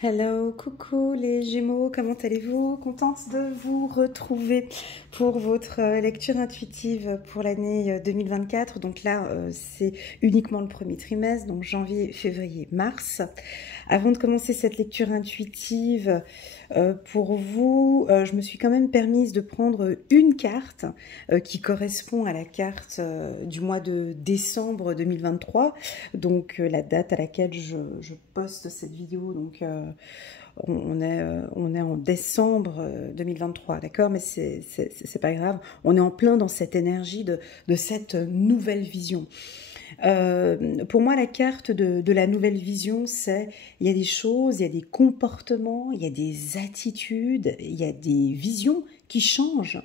Hello, coucou les Gémeaux, comment allez-vous? Contente de vous retrouver pour votre lecture intuitive pour l'année 2024. Donc là, c'est uniquement le premier trimestre, donc janvier, février, mars. Avant de commencer cette lecture intuitive pour vous, je me suis quand même permise de prendre une carte qui correspond à la carte du mois de décembre 2023, donc la date à laquelle je poste cette vidéo. Donc on est en décembre 2023, d'accord, mais c'est pas grave, on est en plein dans cette énergie de cette nouvelle vision. Pour moi, la carte de la nouvelle vision, c'est il y a des choses, il y a des comportements, il y a des attitudes, il y a des visions qui changent.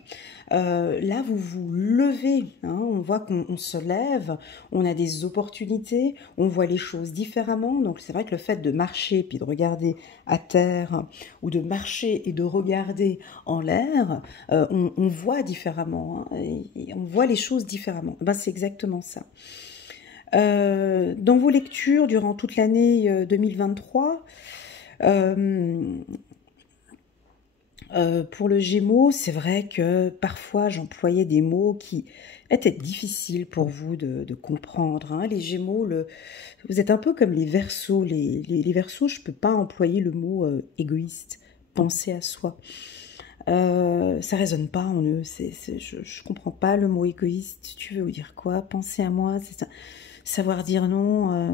Là, vous vous levez, hein, on voit qu'on se lève, on a des opportunités, on voit les choses différemment. Donc c'est vrai que le fait de marcher puis de regarder à terre ou de marcher et de regarder en l'air, on voit différemment, hein, et on voit les choses différemment. Ben, c'est exactement ça. Dans vos lectures durant toute l'année 2023, pour le Gémeaux, c'est vrai que parfois j'employais des mots qui étaient difficiles pour vous de comprendre, hein. Les Gémeaux, vous êtes un peu comme les Verseaux. Les Verseaux, je ne peux pas employer le mot égoïste, penser à soi. Ça résonne pas en eux. Je comprends pas le mot égoïste. Tu veux dire quoi? Penser à moi, c'est ça. Savoir dire non.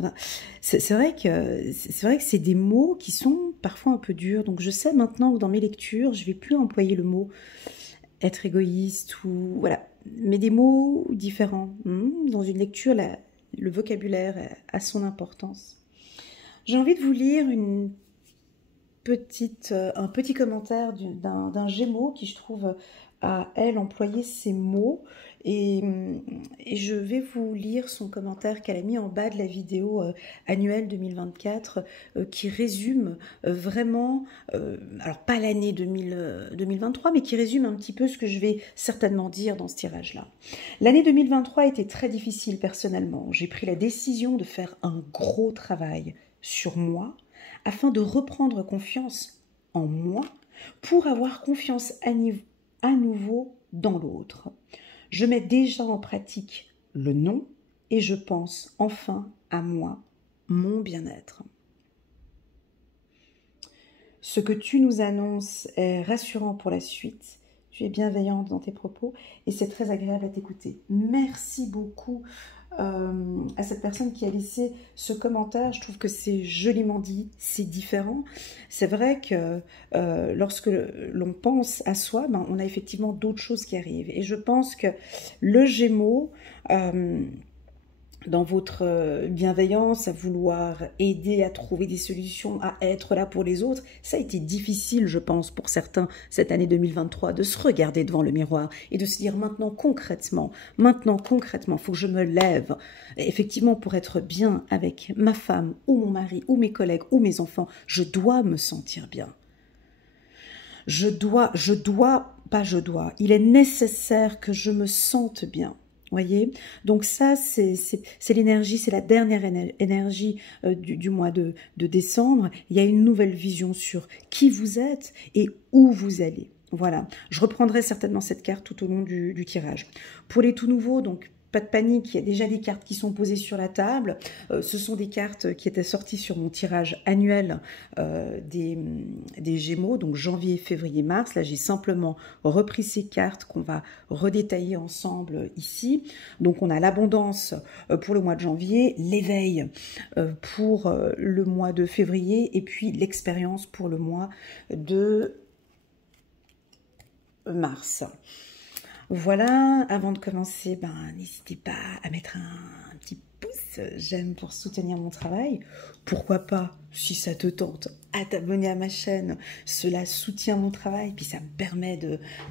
C'est vrai que c'est des mots qui sont parfois un peu durs. Donc je sais maintenant que dans mes lectures, je vais plus employer le mot être égoïste ou voilà, mais des mots différents. Dans une lecture, le vocabulaire a son importance. J'ai envie de vous lire un petit commentaire d'un Gémeaux qui, je trouve, a, elle, employé ces mots. Et je vais vous lire son commentaire qu'elle a mis en bas de la vidéo annuelle 2024 qui résume vraiment, alors pas l'année 2023, mais qui résume un petit peu ce que je vais certainement dire dans ce tirage-là. L'année 2023 a été très difficile personnellement. J'ai pris la décision de faire un gros travail sur moi afin de reprendre confiance en moi pour avoir confiance à nouveau dans l'autre. Je mets déjà en pratique le non et je pense enfin à moi, mon bien-être. Ce que tu nous annonces est rassurant pour la suite. Tu es bienveillante dans tes propos et c'est très agréable à t'écouter. Merci beaucoup à cette personne qui a laissé ce commentaire. Je trouve que c'est joliment dit, c'est différent. C'est vrai que lorsque l'on pense à soi, ben, on a effectivement d'autres choses qui arrivent. Et je pense que le Gémeaux, dans votre bienveillance, à vouloir aider à trouver des solutions, à être là pour les autres, ça a été difficile, je pense, pour certains, cette année 2023, de se regarder devant le miroir et de se dire maintenant concrètement, faut que je me lève, effectivement, pour être bien avec ma femme ou mon mari ou mes collègues ou mes enfants, je dois me sentir bien. Il est nécessaire que je me sente bien. Voyez, donc ça c'est l'énergie, c'est la dernière énergie du mois de décembre. Il y a une nouvelle vision sur qui vous êtes et où vous allez. Voilà, je reprendrai certainement cette carte tout au long du tirage. Pour les tout nouveaux, donc pas de panique, il y a déjà des cartes qui sont posées sur la table. Ce sont des cartes qui étaient sorties sur mon tirage annuel des Gémeaux, donc janvier, février, mars. Là, j'ai simplement repris ces cartes qu'on va redétailler ensemble ici. Donc, on a l'abondance pour le mois de janvier, l'éveil pour le mois de février et puis l'expérience pour le mois de mars. Voilà, avant de commencer, n'hésitez pas à mettre un petit pouce j'aime pour soutenir mon travail. Pourquoi pas, si ça te tente, à t'abonner à ma chaîne. Cela soutient mon travail, puis ça me permet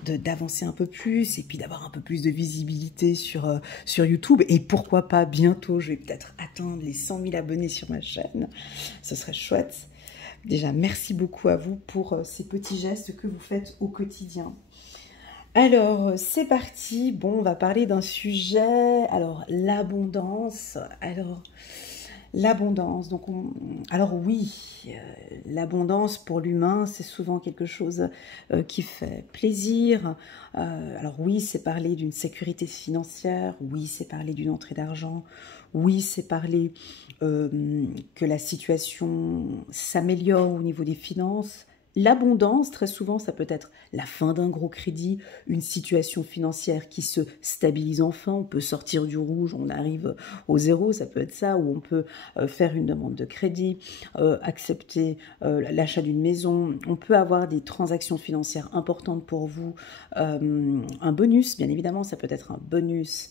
d'avancer un peu plus et puis d'avoir un peu plus de visibilité sur YouTube. Et pourquoi pas, bientôt, je vais peut-être atteindre les 100 000 abonnés sur ma chaîne. Ce serait chouette. Déjà, merci beaucoup à vous pour ces petits gestes que vous faites au quotidien. Alors, c'est parti. Bon, on va parler d'un sujet. Alors, l'abondance. Alors, L'abondance, donc alors oui, l'abondance pour l'humain, c'est souvent quelque chose qui fait plaisir. Alors oui, c'est parler d'une sécurité financière, oui, c'est parler d'une entrée d'argent, oui, c'est parler que la situation s'améliore au niveau des finances. L'abondance, très souvent, ça peut être la fin d'un gros crédit, une situation financière qui se stabilise enfin, on peut sortir du rouge, on arrive au zéro, ça peut être ça, ou on peut faire une demande de crédit, accepter l'achat d'une maison, on peut avoir des transactions financières importantes pour vous, un bonus, bien évidemment, ça peut être un bonus.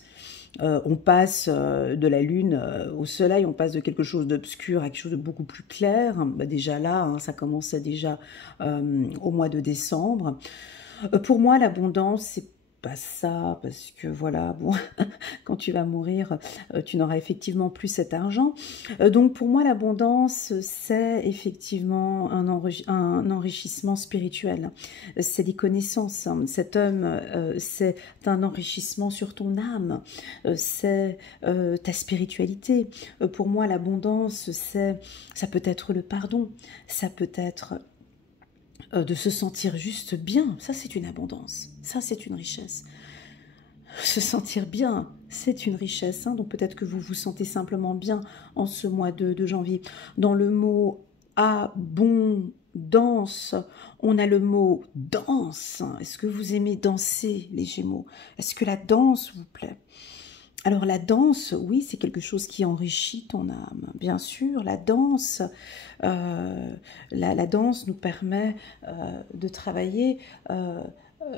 On passe de la lune au soleil, on passe de quelque chose d'obscur à quelque chose de beaucoup plus clair. Bah déjà là, hein, ça commençait déjà au mois de décembre. Pour moi, l'abondance, c'est pas ça, parce que voilà, bon, quand tu vas mourir, tu n'auras effectivement plus cet argent. Donc pour moi, l'abondance, c'est effectivement un enrichissement spirituel. C'est des connaissances. Cet homme, c'est un enrichissement sur ton âme. C'est ta spiritualité. Pour moi, l'abondance, ça peut être le pardon. Ça peut être de se sentir juste bien, ça c'est une abondance, ça c'est une richesse. Se sentir bien, c'est une richesse, hein, donc peut-être que vous vous sentez simplement bien en ce mois de janvier. Dans le mot abondance, on a le mot danse. Est-ce que vous aimez danser, les Gémeaux? Est-ce que la danse vous plaît? Alors la danse, oui, c'est quelque chose qui enrichit ton âme. Bien sûr, la danse, la danse nous permet de travailler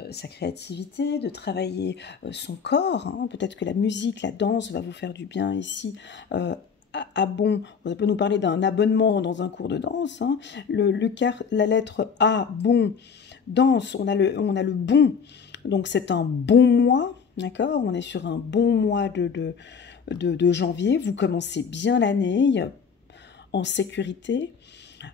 sa créativité, de travailler son corps. Hein. Peut-être que la musique, la danse va vous faire du bien ici. On peut nous parler d'un abonnement dans un cours de danse. Hein. La lettre A, bon, danse, on a le bon. Donc c'est un bon mois. D'accord, on est sur un bon mois de janvier. Vous commencez bien l'année en sécurité.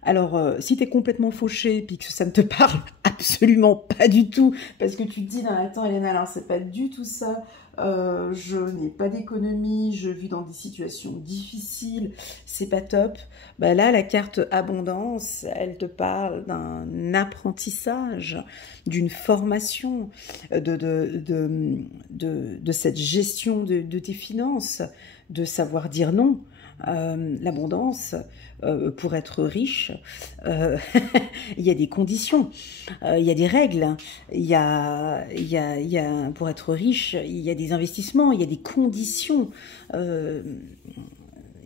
Alors, si tu es complètement fauché puis que ça ne te parle absolument pas du tout, parce que tu te dis, non, attends, Elena, alors c'est pas du tout ça, je n'ai pas d'économie, je vis dans des situations difficiles, c'est pas top. Bah là, la carte abondance, elle te parle d'un apprentissage, d'une formation, de cette gestion de tes finances, de savoir dire non. L'abondance, pour être riche, il y a des conditions, il y a des règles, pour être riche, il y a des investissements, il y a des conditions.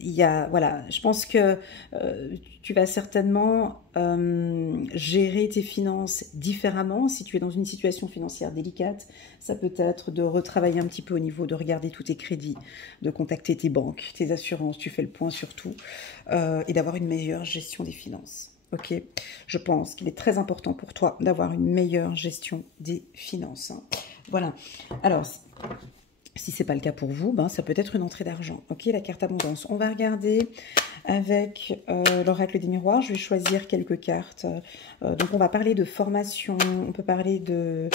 Voilà, je pense que tu vas certainement gérer tes finances différemment. Si tu es dans une situation financière délicate, ça peut être de retravailler un petit peu au niveau de regarder tous tes crédits, de contacter tes banques, tes assurances, tu fais le point sur tout, et d'avoir une meilleure gestion des finances. Ok, je pense qu'il est très important pour toi d'avoir une meilleure gestion des finances. Hein. Voilà, alors... Si ce n'est pas le cas pour vous, ben, ça peut être une entrée d'argent. Ok, la carte abondance. On va regarder avec l'oracle des miroirs. Je vais choisir quelques cartes. Donc, on va parler de formation. On peut parler de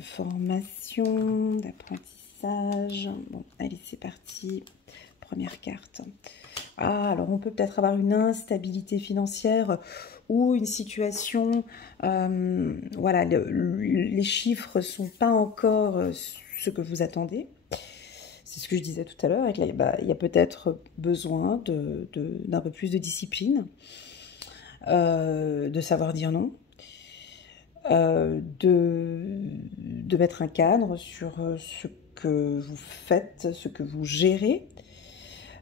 formation, d'apprentissage. Bon, allez, c'est parti. Première carte. Ah, alors on peut peut-être avoir une instabilité financière ou une situation, voilà, les chiffres ne sont pas encore ce que vous attendez. C'est ce que je disais tout à l'heure. Il y a peut-être besoin d'un peu plus de discipline, de savoir dire non, de mettre un cadre sur ce que vous faites, ce que vous gérez.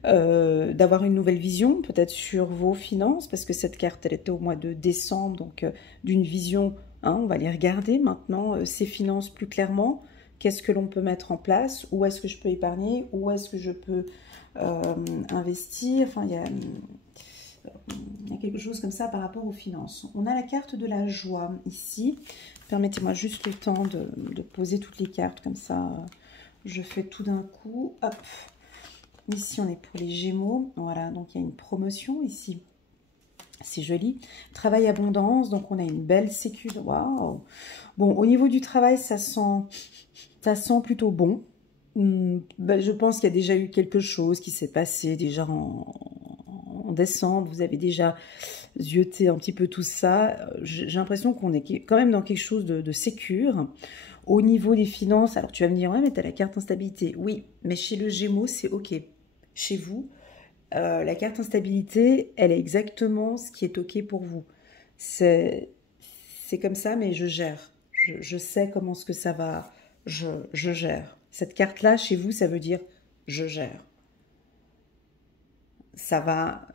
D'avoir une nouvelle vision peut-être sur vos finances, parce que cette carte elle était au mois de décembre, donc d'une vision, hein, on va les regarder maintenant, ces finances plus clairement, qu'est-ce que l'on peut mettre en place, où est-ce que je peux épargner, où est-ce que je peux investir, enfin il y a quelque chose comme ça par rapport aux finances. On a la carte de la joie ici, permettez-moi juste le temps de poser toutes les cartes, comme ça je fais tout d'un coup, hop. Ici, on est pour les Gémeaux. Voilà, donc il y a une promotion ici. C'est joli. Travail abondance, donc on a une belle sécu. Waouh. Bon, au niveau du travail, ça sent plutôt bon. Ben, je pense qu'il y a déjà eu quelque chose qui s'est passé déjà en décembre. Vous avez déjà zioté un petit peu tout ça. J'ai l'impression qu'on est quand même dans quelque chose de sécure. Au niveau des finances, alors tu vas me dire, ouais, mais tu as la carte instabilité. Oui, mais chez le Gémeaux, c'est OK. Chez vous, la carte instabilité, elle est exactement ce qui est OK pour vous. C'est comme ça, mais je gère. Je sais comment ce que ça va. Je gère. Cette carte-là, chez vous, ça veut dire je gère. Ça va.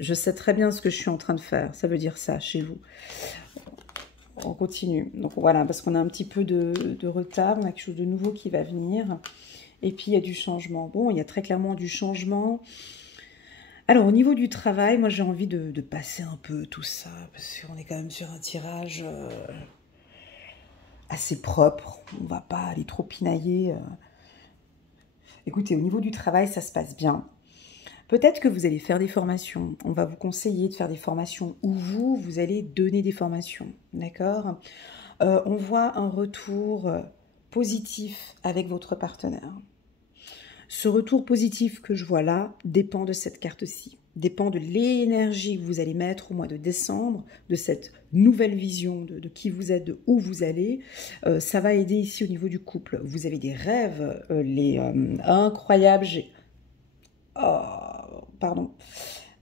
Je sais très bien ce que je suis en train de faire. Ça veut dire ça chez vous. On continue. Donc voilà, parce qu'on a un petit peu de retard. On a quelque chose de nouveau qui va venir. Et puis il y a du changement. Bon, il y a très clairement du changement. Alors, au niveau du travail, moi j'ai envie de passer un peu tout ça, parce qu'on est quand même sur un tirage assez propre. On ne va pas aller trop pinailler. Écoutez, au niveau du travail, ça se passe bien. Peut-être que vous allez faire des formations. On va vous conseiller de faire des formations ou vous allez donner des formations. D'accord? On voit un retour positif avec votre partenaire. Ce retour positif que je vois là dépend de cette carte-ci, dépend de l'énergie que vous allez mettre au mois de décembre, de cette nouvelle vision de qui vous êtes, de où vous allez. Ça va aider ici au niveau du couple. Vous avez des rêves, incroyables.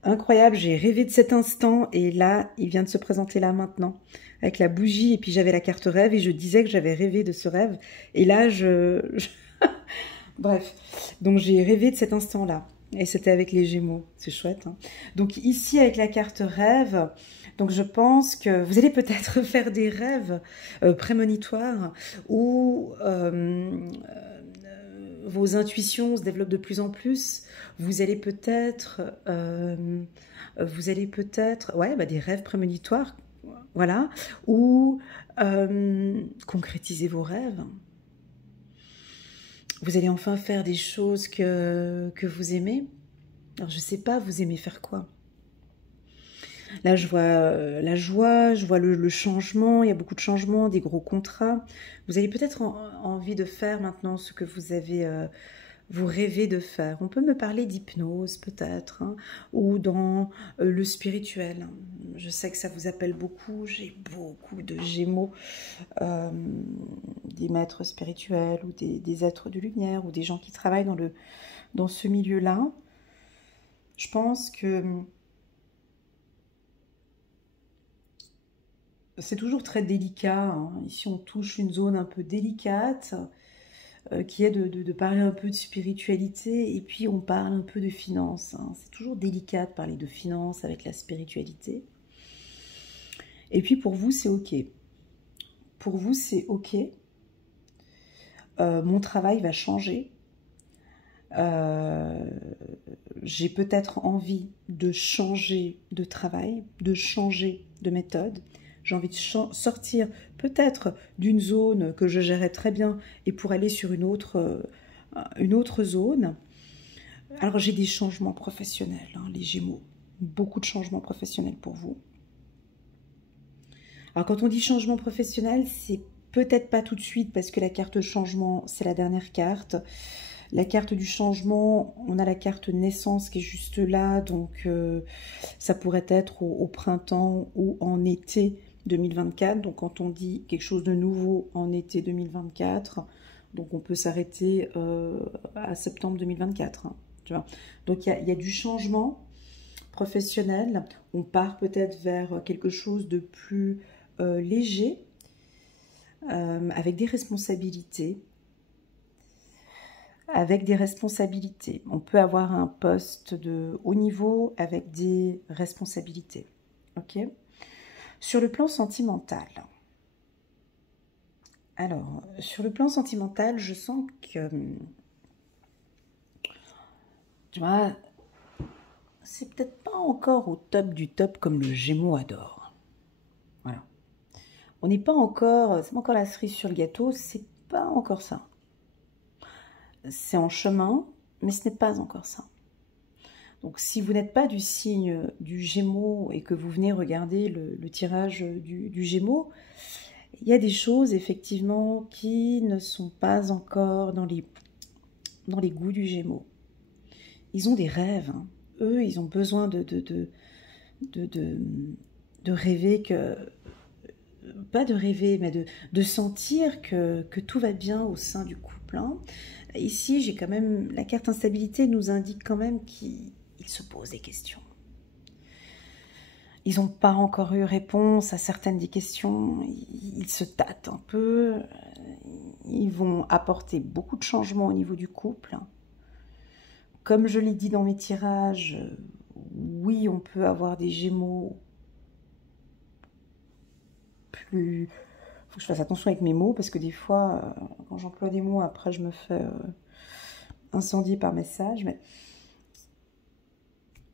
Incroyable, j'ai rêvé de cet instant et là, il vient de se présenter là maintenant avec la bougie et puis j'avais la carte rêve et je disais que j'avais rêvé de ce rêve et là, Bref, donc j'ai rêvé de cet instant-là. Et c'était avec les Gémeaux, c'est chouette. Hein. Donc ici, avec la carte rêve, donc je pense que vous allez peut-être faire des rêves prémonitoires où vos intuitions se développent de plus en plus. Vous allez peut-être ouais, bah, des rêves prémonitoires, voilà, ou concrétiser vos rêves. Vous allez enfin faire des choses que vous aimez. Alors, je ne sais pas, vous aimez faire quoi? Là, je vois la joie, je vois le changement. Il y a beaucoup de changements, des gros contrats. Vous avez peut-être envie de faire maintenant ce que vous avez, vous rêvez de faire. On peut me parler d'hypnose peut-être, hein, ou dans le spirituel. Je sais que ça vous appelle beaucoup. J'ai beaucoup de Gémeaux, des maîtres spirituels ou des êtres de lumière ou des gens qui travaillent dans ce milieu-là. Je pense que c'est toujours très délicat. Hein. Ici, on touche une zone un peu délicate qui est de parler un peu de spiritualité et puis on parle un peu de finances. Hein. C'est toujours délicat de parler de finances avec la spiritualité. Et puis pour vous, c'est OK. Pour vous, c'est OK. Mon travail va changer. J'ai peut-être envie de changer de travail, de changer de méthode. J'ai envie de sortir peut-être d'une zone que je gérais très bien et pour aller sur une autre zone. Alors j'ai des changements professionnels, hein, les Gémeaux. Beaucoup de changements professionnels pour vous. Alors quand on dit changement professionnel, c'est peut-être pas tout de suite parce que la carte changement, c'est la dernière carte. La carte du changement, on a la carte naissance qui est juste là, donc ça pourrait être au printemps ou en été 2024. Donc quand on dit quelque chose de nouveau en été 2024, donc on peut s'arrêter à septembre 2024. Hein, tu vois. Donc il y a du changement professionnel. On part peut-être vers quelque chose de plus léger, avec des responsabilités. Avec des responsabilités. On peut avoir un poste de haut niveau avec des responsabilités. Ok ? Sur le plan sentimental. Alors, sur le plan sentimental, je sens que... Tu vois, c'est peut-être pas encore au top du top comme le Gémeaux adore. Voilà. On n'est pas encore... C'est pas encore la cerise sur le gâteau, c'est pas encore ça. C'est en chemin, mais ce n'est pas encore ça. Donc, si vous n'êtes pas du signe du Gémeaux et que vous venez regarder le tirage du Gémeaux, Il y a des choses, effectivement, qui ne sont pas encore dans les goûts du Gémeaux. Ils ont des rêves. Hein. Eux, ils ont besoin de rêver que... Pas de rêver, mais de sentir que tout va bien au sein du couple. Hein. Ici, j'ai quand même... La carte instabilité nous indique quand même qu'ils se posent des questions. Ils n'ont pas encore eu réponse à certaines des questions. Ils se tâtent un peu. Ils vont apporter beaucoup de changements au niveau du couple. Comme je l'ai dit dans mes tirages, oui, on peut avoir des Gémeaux plus... Faut que je fasse attention avec mes mots, parce que des fois, quand j'emploie des mots, après je me fais incendier par message, mais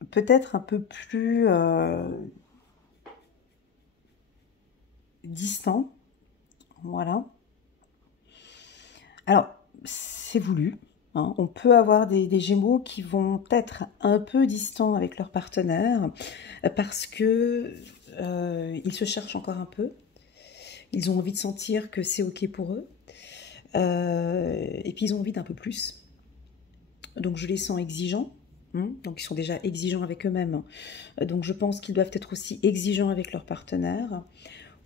peut-être un peu plus distant, voilà. Alors, c'est voulu, hein. On peut avoir des Gémeaux qui vont être un peu distants avec leur partenaire, parce que ils se cherchent encore un peu. Ils ont envie de sentir que c'est ok pour eux. Et puis ils ont envie d'un peu plus. Donc je les sens exigeants. Donc ils sont déjà exigeants avec eux-mêmes. Donc je pense qu'ils doivent être aussi exigeants avec leur partenaire.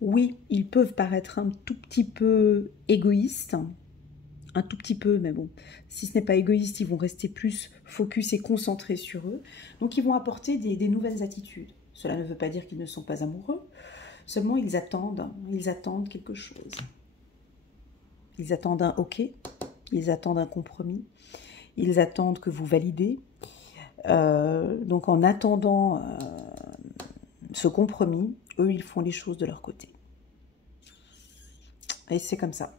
Oui, ils peuvent paraître un tout petit peu égoïstes. Un tout petit peu, mais bon, si ce n'est pas égoïste, ils vont rester plus focus et concentrés sur eux. Donc ils vont apporter des nouvelles attitudes. Cela ne veut pas dire qu'ils ne sont pas amoureux. Seulement, ils attendent quelque chose. Ils attendent un OK, ils attendent un compromis, ils attendent que vous validez. Donc, en attendant ce compromis, eux, ils font les choses de leur côté. Et c'est comme ça.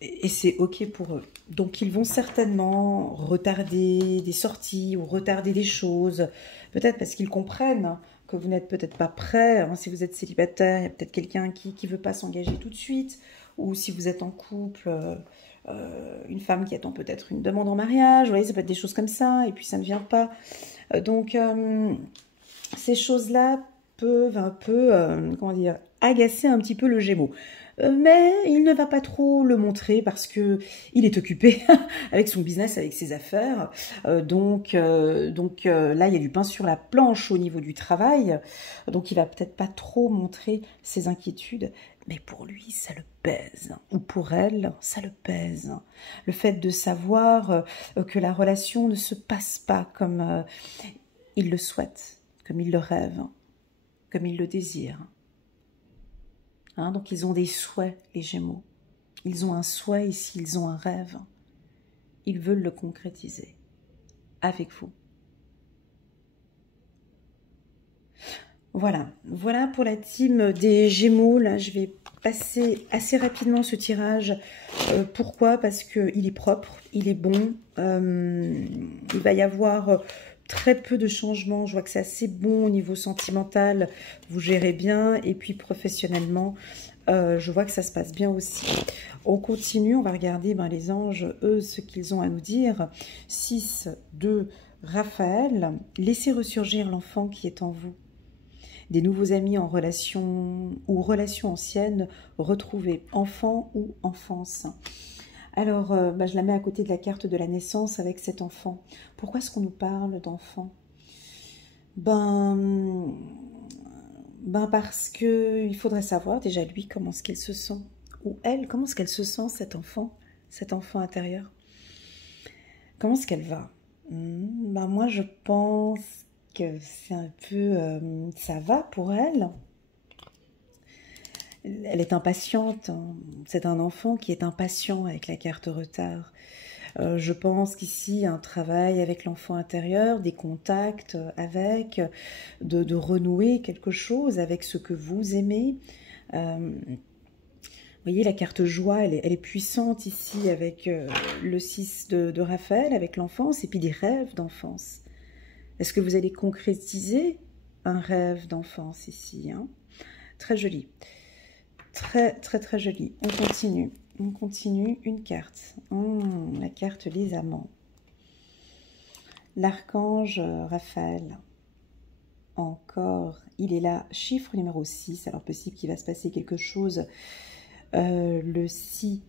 Et c'est OK pour eux. Donc, ils vont certainement retarder des sorties ou retarder des choses. Peut-être parce qu'ils comprennent que vous n'êtes peut-être pas prêt. Si vous êtes célibataire, il y a peut-être quelqu'un qui ne veut pas s'engager tout de suite. Ou si vous êtes en couple, une femme qui attend peut-être une demande en mariage. Vous voyez, ça peut être des choses comme ça. Et puis, ça ne vient pas. Donc, ces choses-là peuvent un peu, comment dire, agacer un petit peu le Gémeaux. Mais il ne va pas trop le montrer parce que il est occupé avec son business, avec ses affaires. Donc là, il y a du pain sur la planche au niveau du travail. Donc, il va peut-être pas trop montrer ses inquiétudes. Mais pour lui, ça le pèse. Ou pour elle, ça le pèse. Le fait de savoir que la relation ne se passe pas comme il le souhaite, comme il le rêve, comme il le désire. Hein, donc, ils ont des souhaits, les Gémeaux. Ils ont un souhait ici, ils ont un rêve. Ils veulent le concrétiser avec vous. Voilà, voilà pour la team des Gémeaux. Là, je vais passer assez rapidement ce tirage. Pourquoi? Parce qu'il est propre, il est bon. Il va y avoir très peu de changements. Je vois que c'est assez bon au niveau sentimental. Vous gérez bien. Et puis professionnellement, je vois que ça se passe bien aussi. On continue, on va regarder les anges, eux, ce qu'ils ont à nous dire. 6, 2, Raphaël. Laissez ressurgir l'enfant qui est en vous. Des nouveaux amis en relation ou relations anciennes retrouvées, enfant ou enfance. Alors, je la mets à côté de la carte de la naissance avec cet enfant. Pourquoi est-ce qu'on nous parle d'enfant? Parce que il faudrait savoir déjà lui comment est-ce qu'il se sent. Ou elle, comment est-ce qu'elle se sent, cet enfant intérieur. Comment est-ce qu'elle va? Moi, je pense que c'est un peu... ça va pour elle. Elle est impatiente. C'est un enfant qui est impatient avec la carte retard. Je pense qu'ici, un travail avec l'enfant intérieur, des contacts avec, de renouer quelque chose avec ce que vous aimez. Vous voyez, la carte joie, elle est puissante ici avec le 6 de Raphaël, avec l'enfance, et puis des rêves d'enfance. Est-ce que vous allez concrétiser un rêve d'enfance ici, hein? Très joli. Très, très, très joli. On continue. On continue. Une carte. La carte des amants. L'archange Raphaël. encore, il est là, chiffre numéro 6. Alors possible qu'il va se passer quelque chose le 6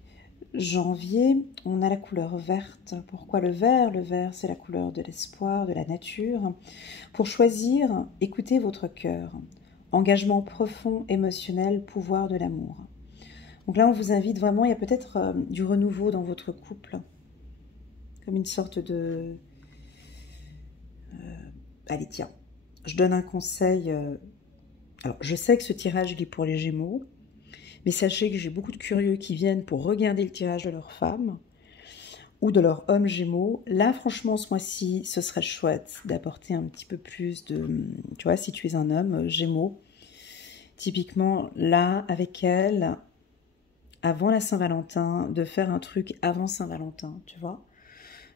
janvier. On a la couleur verte. Pourquoi le vert? Le vert, c'est la couleur de l'espoir, de la nature. Pour choisir, écoutez votre cœur. Engagement profond, émotionnel, pouvoir de l'amour. Donc là, on vous invite vraiment, il y a peut-être du renouveau dans votre couple. Comme une sorte de... allez, tiens, je donne un conseil. Alors, je sais que ce tirage, il est pour les Gémeaux. Mais sachez que j'ai beaucoup de curieux qui viennent pour regarder le tirage de leur femme ou de leur homme Gémeaux. Là, franchement, ce mois-ci, ce serait chouette d'apporter un petit peu plus de... Tu vois, si tu es un homme Gémeaux, typiquement, là, avec elle, avant la Saint-Valentin, de faire un truc avant Saint-Valentin, tu vois.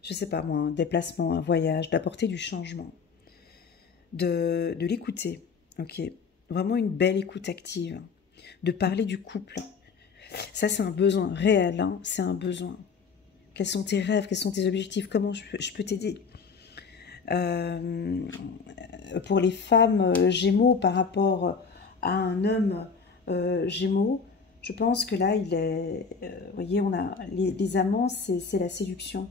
Je sais pas moi, un déplacement, un voyage, d'apporter du changement, de l'écouter, ok. Vraiment une belle écoute active. De parler du couple. Ça, c'est un besoin réel, hein, c'est un besoin. Quels sont tes rêves, quels sont tes objectifs, comment je peux t'aider pour les femmes Gémeaux par rapport à un homme Gémeaux, je pense que là, il est... vous voyez, on a les amants, c'est la séduction.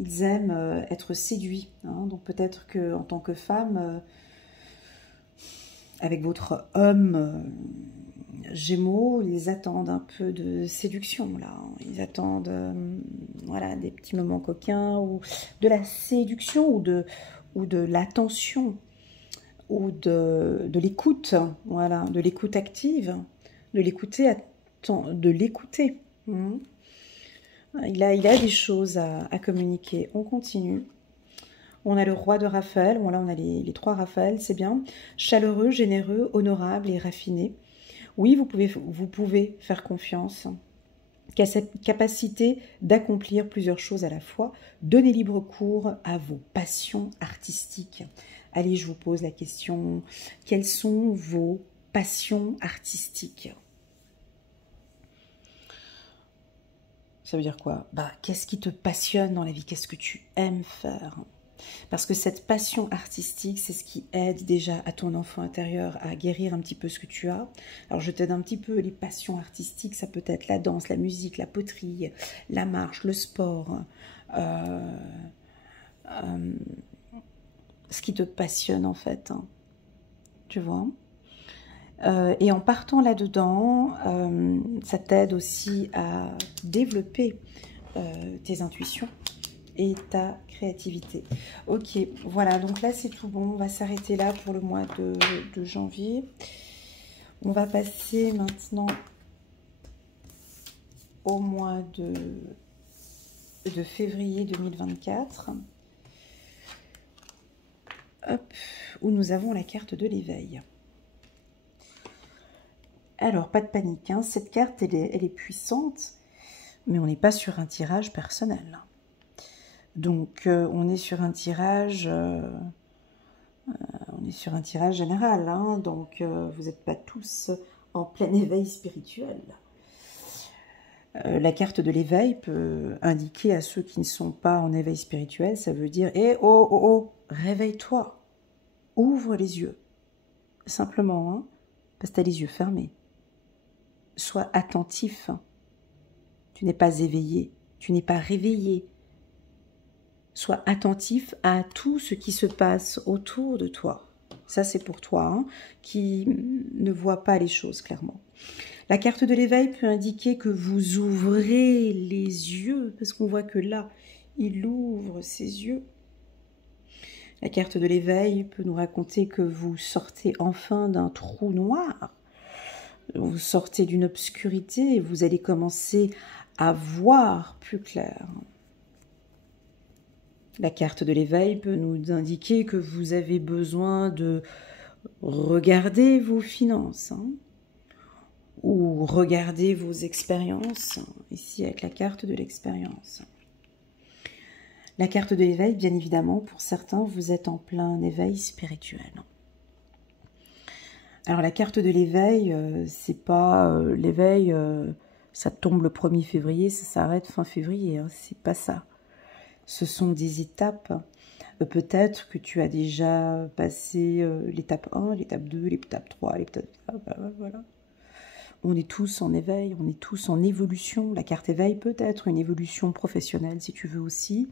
Ils aiment être séduits. Hein, donc peut-être qu'en tant que femme, avec votre homme... Gémeaux, ils attendent un peu de séduction, là. Ils attendent voilà, des petits moments coquins, ou de la séduction, ou de l'attention, ou de l'écoute, voilà, de l'écoute active, de l'écouter, de l'écouter. Il a des choses à communiquer. On continue. On a le roi de Raphaël, bon là on a les trois Raphaël, c'est bien. Chaleureux, généreux, honorable et raffiné. Oui, vous pouvez faire confiance qu'à cette capacité d'accomplir plusieurs choses à la fois. Donnez libre cours à vos passions artistiques. Allez, je vous pose la question, quelles sont vos passions artistiques? Ça veut dire quoi? Qu'est-ce qui te passionne dans la vie? Qu'est-ce que tu aimes faire? Parce que cette passion artistique, c'est ce qui aide déjà à ton enfant intérieur à guérir un petit peu ce que tu as. Alors je t'aide un petit peu, les passions artistiques, ça peut être la danse, la musique, la poterie, la marche, le sport, ce qui te passionne en fait, hein, tu vois. Et en partant là-dedans, ça t'aide aussi à développer tes intuitions et ta créativité. Ok, voilà, donc là c'est tout bon, on va s'arrêter là pour le mois de janvier. On va passer maintenant au mois de février 2024, hop, où nous avons la carte de l'éveil. Alors, pas de panique, hein, cette carte elle est puissante, mais on n'est pas sur un tirage personnel. Donc, on est sur un tirage, général. Hein, donc, vous n'êtes pas tous en plein éveil spirituel. La carte de l'éveil peut indiquer à ceux qui ne sont pas en éveil spirituel, ça veut dire « Eh, oh, oh, oh, réveille-toi, ouvre les yeux. » Simplement, hein, parce que tu as les yeux fermés. Sois attentif. Tu n'es pas éveillé, tu n'es pas réveillé. Sois attentif à tout ce qui se passe autour de toi. Ça, c'est pour toi, hein, qui ne vois pas les choses clairement. La carte de l'éveil peut indiquer que vous ouvrez les yeux, parce qu'on voit que là, il ouvre ses yeux. La carte de l'éveil peut nous raconter que vous sortez enfin d'un trou noir. Vous sortez d'une obscurité et vous allez commencer à voir plus clair. La carte de l'éveil peut nous indiquer que vous avez besoin de regarder vos finances, hein, ou regarder vos expériences, ici avec la carte de l'expérience. La carte de l'éveil, bien évidemment, pour certains, vous êtes en plein éveil spirituel. Alors la carte de l'éveil, c'est pas l'éveil, ça tombe le 1er février, ça s'arrête fin février, hein, c'est pas ça. Ce sont des étapes. Peut-être que tu as déjà passé l'étape 1, l'étape 2, l'étape 3, l'étape... Voilà. On est tous en éveil, on est tous en évolution. La carte éveil peut être une évolution professionnelle si tu veux aussi.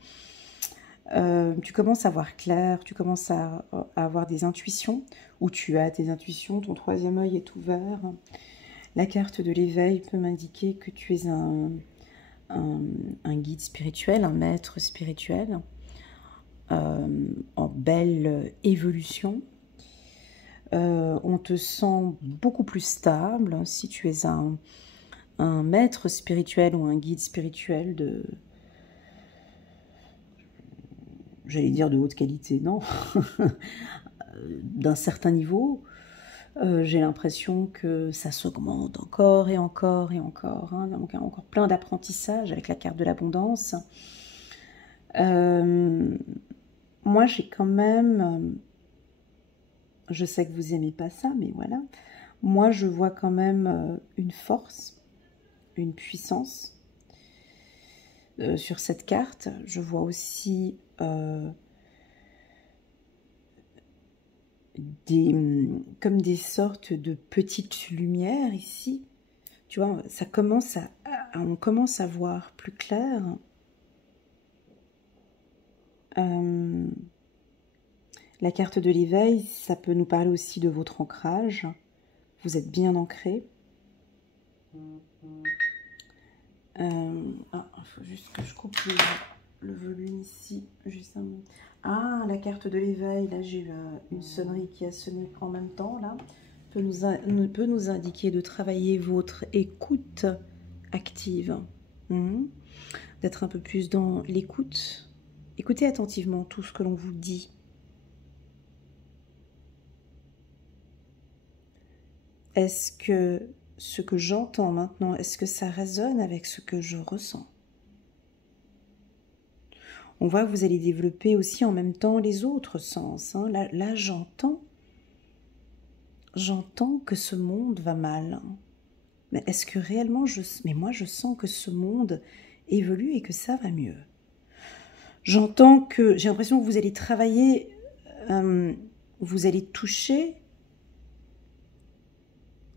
Tu commences à voir clair, tu commences à avoir des intuitions, ou tu as tes intuitions, ton troisième œil est ouvert. La carte de l'éveil peut m'indiquer que tu es un guide spirituel, un maître spirituel, en belle évolution. On te sent beaucoup plus stable si tu es un maître spirituel ou un guide spirituel de... J'allais dire de haute qualité, non, d'un certain niveau. J'ai l'impression que ça s'augmente encore et encore et encore. Hein, donc encore plein d'apprentissage avec la carte de l'abondance. Moi, j'ai quand même... je sais que vous aimez pas ça, mais voilà. Moi, je vois quand même une force, une puissance sur cette carte. Je vois aussi comme des sortes de petites lumières ici. Tu vois, ça commence on commence à voir plus clair. La carte de l'éveil, ça peut nous parler aussi de votre ancrage. Vous êtes bien ancré. Il faut juste que je coupe le volume ici. Juste un moment. Ah, la carte de l'éveil, là j'ai eu une sonnerie qui a sonné en même temps, là. Peut nous indiquer de travailler votre écoute active. D'être un peu plus dans l'écoute. Écoutez attentivement tout ce que l'on vous dit. Est-ce que ce que j'entends maintenant, est-ce que ça résonne avec ce que je ressens? On voit que vous allez développer aussi en même temps les autres sens. Hein. Là j'entends que ce monde va mal. Mais est-ce que réellement mais moi je sens que ce monde évolue et que ça va mieux. J'entends que j'ai l'impression que vous allez travailler, vous allez toucher,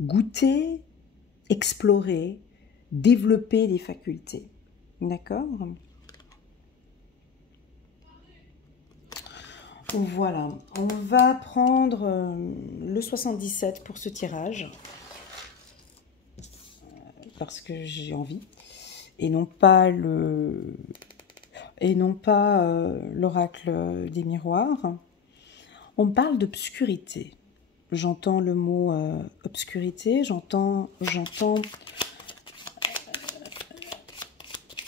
goûter, explorer, développer des facultés. D'accord ? Voilà, on va prendre le 77 pour ce tirage, parce que j'ai envie, et non pas l'oracle des miroirs. On parle d'obscurité. J'entends le mot obscurité, j'entends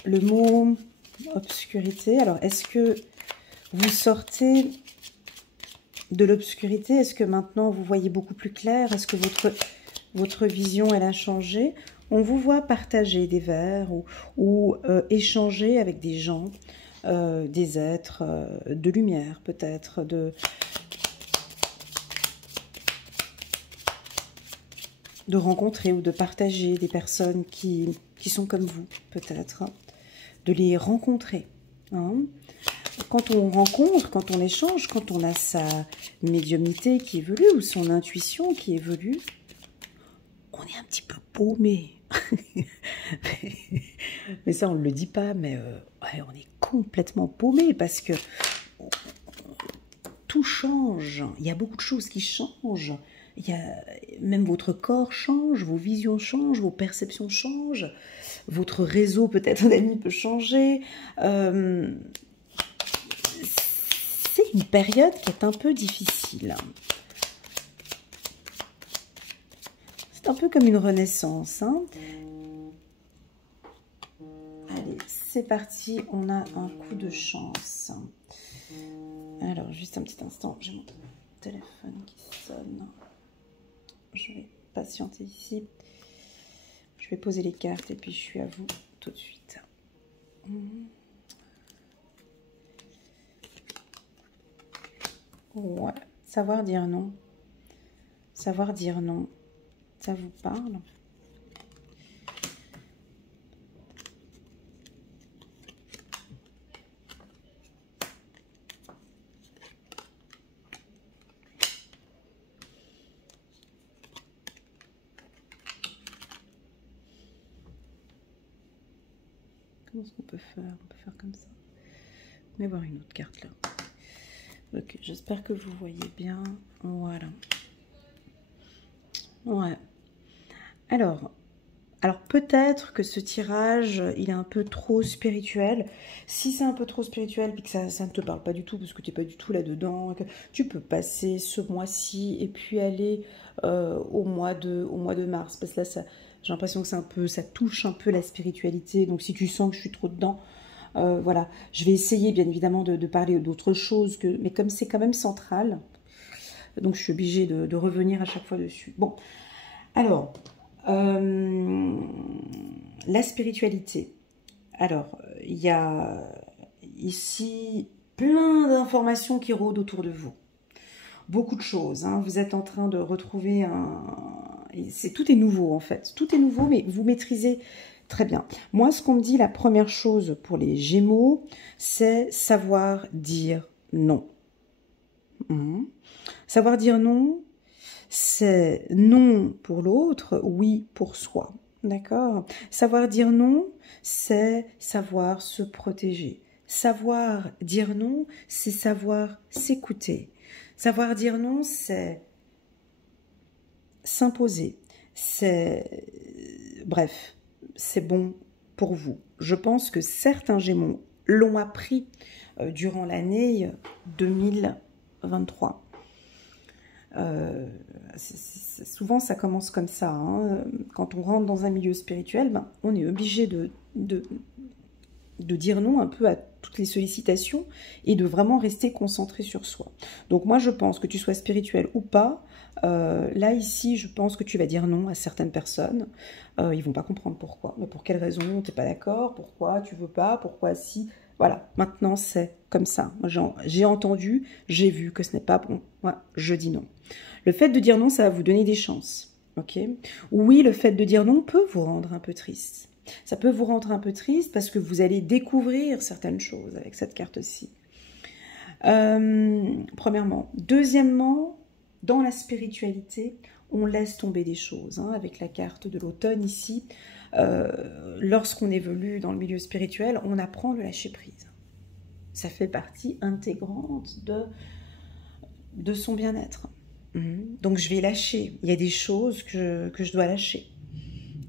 le mot obscurité. Alors, est-ce que vous sortez de l'obscurité? Est-ce que maintenant vous voyez beaucoup plus clair? Est-ce que votre vision elle a changé? On vous voit partager des verres ou échanger avec des gens, des êtres de lumière peut-être, de rencontrer ou de partager des personnes qui sont comme vous peut-être, de les rencontrer. Hein. Quand on rencontre, quand on échange, quand on a sa médiumnité qui évolue ou son intuition qui évolue, on est un petit peu paumé. Mais ça, on ne le dit pas, mais ouais, on est complètement paumé parce que tout change. Il y a beaucoup de choses qui changent. Même votre corps change, vos visions changent, vos perceptions changent, votre réseau peut-être d'amis peut changer. C'est une période qui est un peu difficile. C'est un peu comme une renaissance. Hein. Allez, c'est parti, on a un coup de chance. Alors, juste un petit instant, j'ai mon téléphone qui sonne. Je vais patienter ici. Je vais poser les cartes et puis je suis à vous tout de suite. Ouais, savoir dire non. Savoir dire non. Ça vous parle? ce qu'on peut faire. On peut faire comme ça. On va voir une autre carte là. Ok, j'espère que vous voyez bien. Voilà. Ouais. Alors peut-être que ce tirage, il est un peu trop spirituel. Si c'est un peu trop spirituel et que ça ne te parle pas du tout, parce que tu n'es pas du tout là-dedans, tu peux passer ce mois-ci et puis aller au mois de mars. Parce que là, j'ai l'impression que ça touche un peu la spiritualité. Donc si tu sens que je suis trop dedans, voilà. Je vais essayer bien évidemment de parler d'autres choses, mais comme c'est quand même central, donc je suis obligée de revenir à chaque fois dessus. Bon, alors... la spiritualité. Alors, il y a ici plein d'informations qui rôdent autour de vous. Beaucoup de choses. Hein. Vous êtes en train de retrouver tout est nouveau en fait. Tout est nouveau, mais vous maîtrisez très bien. Moi, ce qu'on me dit, la première chose pour les Gémeaux, c'est savoir dire non. Savoir dire non, c'est non pour l'autre, oui pour soi. D'accord? Savoir dire non, c'est savoir se protéger. Savoir dire non, c'est savoir s'écouter. Savoir dire non, c'est s'imposer. Bref, c'est bon pour vous. Je pense que certains Gémeaux l'ont appris durant l'année 2023. Souvent ça commence comme ça, hein. Quand on rentre dans un milieu spirituel, ben, on est obligé de dire non un peu à toutes les sollicitations et de vraiment rester concentré sur soi. Donc moi je pense que tu sois spirituel ou pas, là ici je pense que tu vas dire non à certaines personnes, ils vont pas comprendre pourquoi, mais pour quelle raison, t'es pas d'accord, pourquoi tu veux pas, pourquoi si... Voilà, maintenant c'est comme ça. J'ai entendu, j'ai vu que ce n'est pas bon. Moi, je dis non. Le fait de dire non, ça va vous donner des chances. Ok ? Oui, le fait de dire non peut vous rendre un peu triste. Ça peut vous rendre un peu triste parce que vous allez découvrir certaines choses avec cette carte-ci. Premièrement. Deuxièmement, dans la spiritualité, on laisse tomber des choses. Hein, avec la carte de l'automne ici, lorsqu'on évolue dans le milieu spirituel, on apprend à lâcher prise. Ça fait partie intégrante de son bien-être. Donc je vais lâcher. Il y a des choses que je dois lâcher.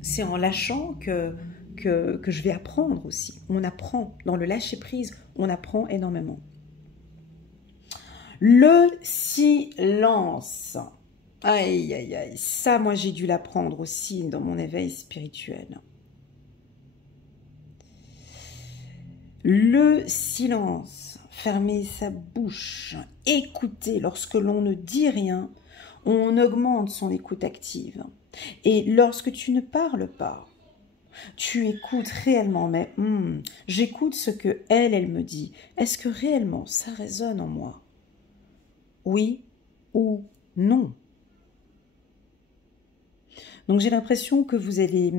C'est en lâchant que je vais apprendre aussi. On apprend. Dans le lâcher-prise, on apprend énormément. Le silence. Aïe, aïe, aïe. Ça, moi, j'ai dû l'apprendre aussi dans mon éveil spirituel. Le silence. Fermer sa bouche. Écouter. Lorsque l'on ne dit rien, on augmente son écoute active. Et lorsque tu ne parles pas, tu écoutes réellement, mais j'écoute ce que elle me dit. Est-ce que réellement ça résonne en moi? Oui ou non? Donc j'ai l'impression que vous allez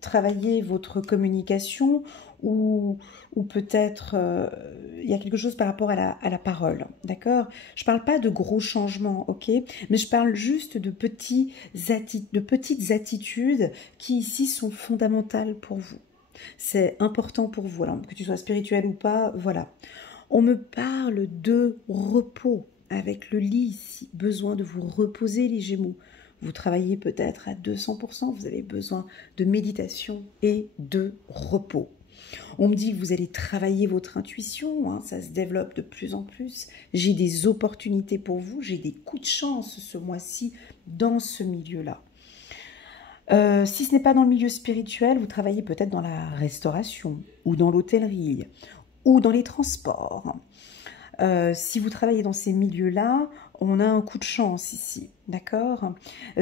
travailler votre communication ou peut-être il y a quelque chose par rapport à la parole, d'accord? Je ne parle pas de gros changements, ok? Mais je parle juste de petites attitudes qui ici sont fondamentales pour vous. C'est important pour vous, alors que tu sois spirituel ou pas, voilà. On me parle de repos avec le lit ici, besoin de vous reposer les Gémeaux. Vous travaillez peut-être à 200%, vous avez besoin de méditation et de repos. On me dit que vous allez travailler votre intuition, hein, ça se développe de plus en plus. J'ai des opportunités pour vous, j'ai des coups de chance ce mois-ci dans ce milieu-là. Si ce n'est pas dans le milieu spirituel, vous travaillez peut-être dans la restauration ou dans l'hôtellerie ou dans les transports. Si vous travaillez dans ces milieux-là, on a un coup de chance ici, d'accord?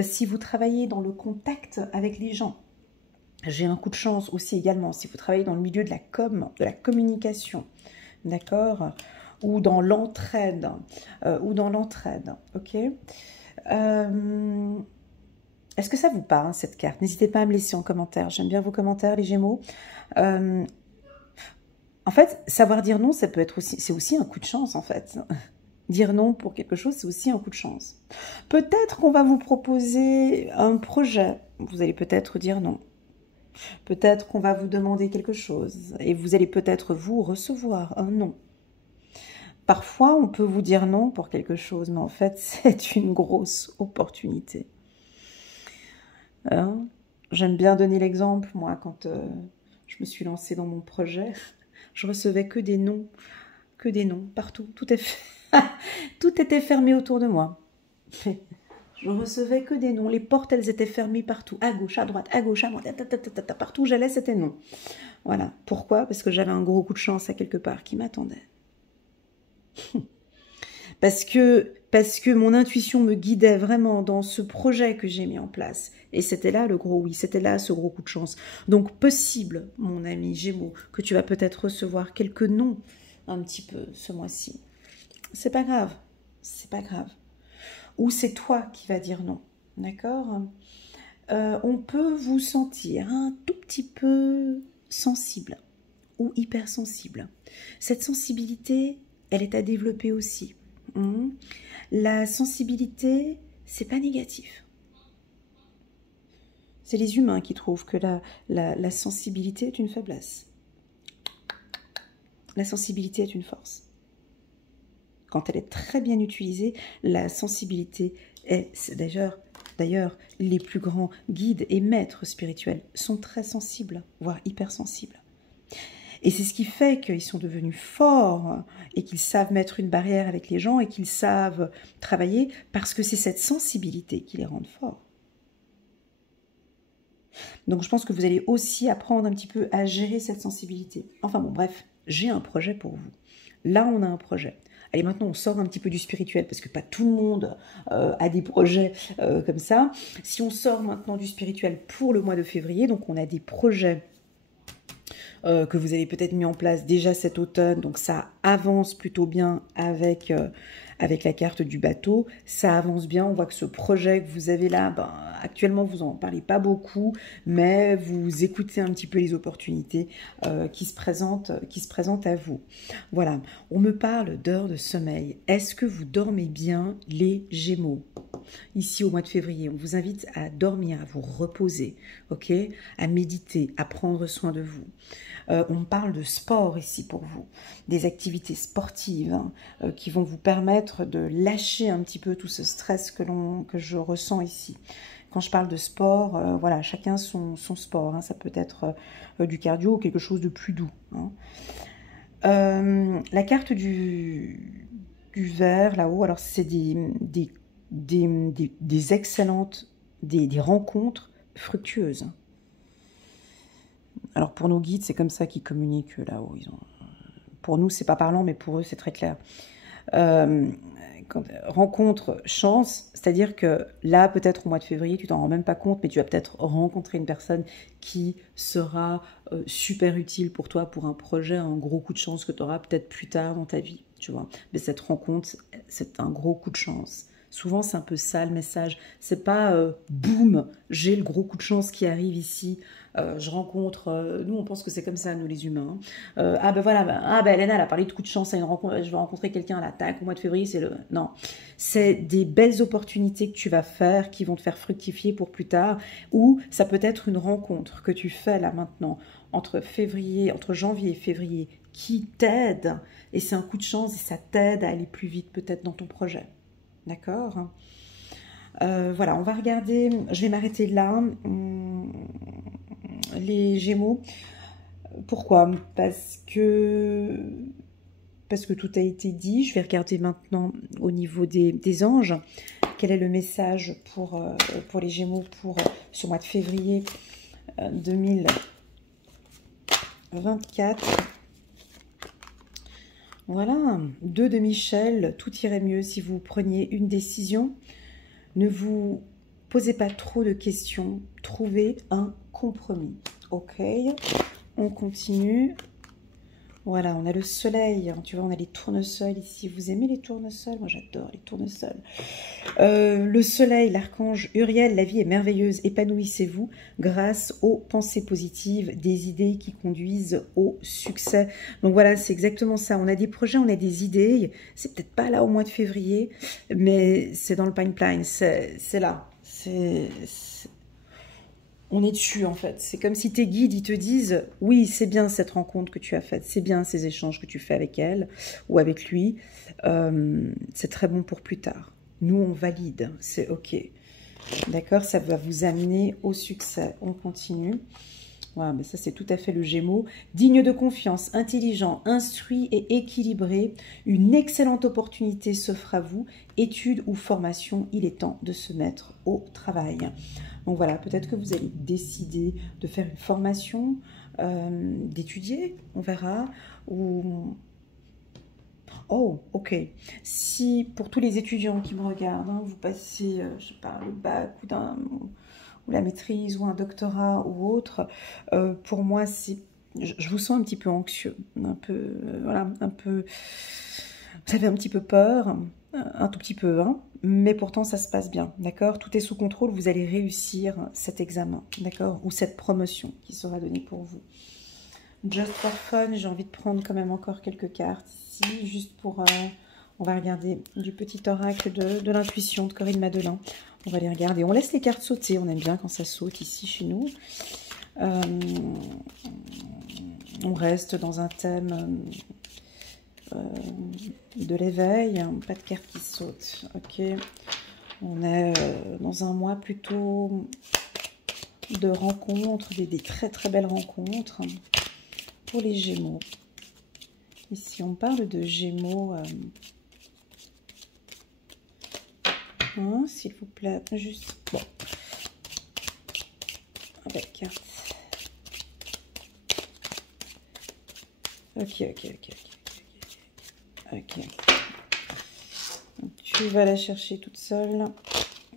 Si vous travaillez dans le contact avec les gens, j'ai un coup de chance aussi également. Si vous travaillez dans le milieu de la com, de la communication, d'accord? Ou dans l'entraide, ok? Est-ce que ça vous parle, cette carte? N'hésitez pas à me laisser en commentaire. J'aime bien vos commentaires, les Gémeaux. En fait, savoir dire non, ça peut être aussi, c'est aussi un coup de chance, en fait. Dire non pour quelque chose, c'est aussi un coup de chance. Peut-être qu'on va vous proposer un projet. Vous allez peut-être dire non. Peut-être qu'on va vous demander quelque chose et vous allez peut-être vous recevoir un non. Parfois, on peut vous dire non pour quelque chose, mais en fait, c'est une grosse opportunité. Hein? J'aime bien donner l'exemple, moi, quand je me suis lancée dans mon projet, je recevais que des noms, partout. Tout était fermé autour de moi. Je recevais que des noms. Les portes, elles étaient fermées partout, à gauche, à droite, à gauche, à droite, partout où j'allais, c'était non. Voilà. Pourquoi? Parce que j'avais un gros coup de chance à quelque part qui m'attendait. Parce que mon intuition me guidait vraiment dans ce projet que j'ai mis en place. Et c'était là le gros oui, c'était là ce gros coup de chance. Donc possible, mon ami Gémeaux, que tu vas peut-être recevoir quelques noms un petit peu ce mois-ci. C'est pas grave, c'est pas grave. Ou c'est toi qui vas dire non, d'accord? On peut vous sentir un tout petit peu sensible ou hypersensible. Cette sensibilité, elle est à développer aussi. La sensibilité, c'est pas négatif. C'est les humains qui trouvent que la sensibilité est une faiblesse. La sensibilité est une force. Quand elle est très bien utilisée, la sensibilité est d'ailleurs, les plus grands guides et maîtres spirituels sont très sensibles, voire hypersensibles. Et c'est ce qui fait qu'ils sont devenus forts et qu'ils savent mettre une barrière avec les gens et qu'ils savent travailler parce que c'est cette sensibilité qui les rend forts. Donc je pense que vous allez aussi apprendre un petit peu à gérer cette sensibilité. Enfin bon, bref, j'ai un projet pour vous. Là, on a un projet. Allez, maintenant, on sort un petit peu du spirituel parce que pas tout le monde a des projets comme ça. Si on sort maintenant du spirituel pour le mois de février, donc on a des projets que vous avez peut-être mis en place déjà cet automne, donc ça avance plutôt bien avec la carte du bateau, ça avance bien, on voit que ce projet que vous avez là, actuellement vous n'en parlez pas beaucoup, mais vous écoutez un petit peu les opportunités qui se présentent à vous. Voilà, on me parle d'heures de sommeil. Est-ce que vous dormez bien, les Gémeaux? Ici au mois de février, on vous invite à dormir, à vous reposer, ok, à méditer, à prendre soin de vous. On parle de sport ici pour vous, des activités sportives qui vont vous permettre de lâcher un petit peu tout ce stress que je ressens ici. Quand je parle de sport, voilà, chacun son sport, hein, ça peut être du cardio ou quelque chose de plus doux. Hein. La carte du vert là-haut, alors c'est des excellentes, des rencontres fructueuses. Alors pour nos guides, c'est comme ça qu'ils communiquent là-haut. Pour nous, c'est pas parlant, mais pour eux, c'est très clair. Rencontre, chance, c'est-à-dire que là, peut-être au mois de février, tu t'en rends même pas compte, mais tu vas peut-être rencontrer une personne qui sera super utile pour toi, pour un projet, un gros coup de chance que tu auras peut-être plus tard dans ta vie, tu vois. Mais cette rencontre, c'est un gros coup de chance. Souvent, c'est un peu ça le message. C'est pas boum, j'ai le gros coup de chance qui arrive ici. Je rencontre, nous on pense que c'est comme ça, nous les humains. Ah ben voilà, Elena elle a parlé de coup de chance à une rencontre, je vais rencontrer quelqu'un à l'attaque au mois de février, c'est le... Non, c'est des belles opportunités que tu vas faire qui vont te faire fructifier pour plus tard, ou ça peut être une rencontre que tu fais là maintenant, entre janvier et février, qui t'aide, et c'est un coup de chance et ça t'aide à aller plus vite peut-être dans ton projet. D'accord? Voilà, on va regarder, je vais m'arrêter là, les Gémeaux. Pourquoi? Parce que tout a été dit. Je vais regarder maintenant au niveau des anges. Quel est le message pour les Gémeaux pour ce mois de février 2024? Voilà, 2 de Michel, tout irait mieux si vous preniez une décision. Ne vous posez pas trop de questions, trouvez un compromis. Ok, on continue. Voilà, on a le soleil, hein, tu vois, on a les tournesols ici. Vous aimez les tournesols? Moi, j'adore les tournesols. Le soleil, l'archange Uriel, la vie est merveilleuse. Épanouissez-vous grâce aux pensées positives, des idées qui conduisent au succès. Donc voilà, c'est exactement ça. On a des projets, on a des idées. C'est peut-être pas là au mois de février, mais c'est dans le pipeline. C'est là. on est dessus en fait. C'est comme si tes guides, ils te disent, oui, c'est bien cette rencontre que tu as faite, c'est bien ces échanges que tu fais avec elle ou avec lui, c'est très bon pour plus tard. Nous, on valide, c'est ok. D'accord, ça va vous amener au succès. On continue. Voilà, mais ça c'est tout à fait le Gémeaux. Digne de confiance, intelligent, instruit et équilibré, une excellente opportunité s'offre à vous. Études ou formation, il est temps de se mettre au travail. Donc voilà, peut-être que vous allez décider de faire une formation, d'étudier, on verra. Ou... Oh, ok. Si pour tous les étudiants qui me regardent, hein, vous passez, je sais pas, le bac ou la maîtrise ou un doctorat ou autre, pour moi, je vous sens un petit peu anxieux, un peu, voilà, un peu, vous avez un petit peu peur, un tout petit peu, hein, mais pourtant ça se passe bien, d'accord? Tout est sous contrôle, vous allez réussir cet examen, d'accord? Ou cette promotion qui sera donnée pour vous. Just for fun, j'ai envie de prendre quand même encore quelques cartes ici, juste pour... on va regarder du petit oracle de l'intuition de Corinne Madelin. On va les regarder. On laisse les cartes sauter. On aime bien quand ça saute ici chez nous. On reste dans un thème de l'éveil. Pas de cartes qui sautent. Ok. On est dans un mois plutôt de rencontres, des très très belles rencontres pour les Gémeaux. Ici, on parle de Gémeaux... s'il vous plaît, juste bon. Avec carte. Ok. Tu vas la chercher toute seule.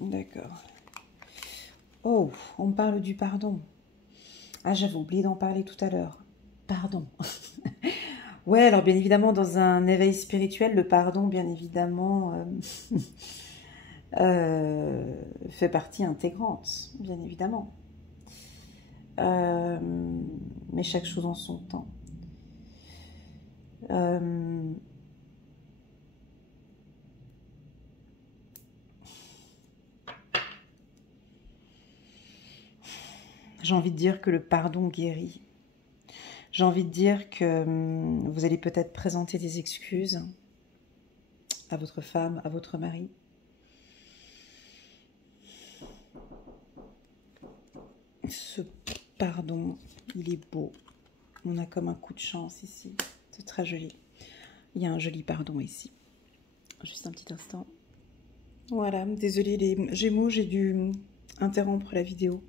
D'accord. Oh, on me parle du pardon. Ah, j'avais oublié d'en parler tout à l'heure. Pardon. Ouais, alors bien évidemment, dans un éveil spirituel, le pardon, bien évidemment... fait partie intégrante, bien évidemment. Mais chaque chose en son temps. J'ai envie de dire que le pardon guérit. J'ai envie de dire que vous allez peut-être présenter des excuses à votre femme, à votre mari. Ce pardon, il est beau. On a comme un coup de chance ici. C'est très joli. Il y a un joli pardon ici. Juste un petit instant. Voilà, désolée les Gémeaux, j'ai dû interrompre la vidéo.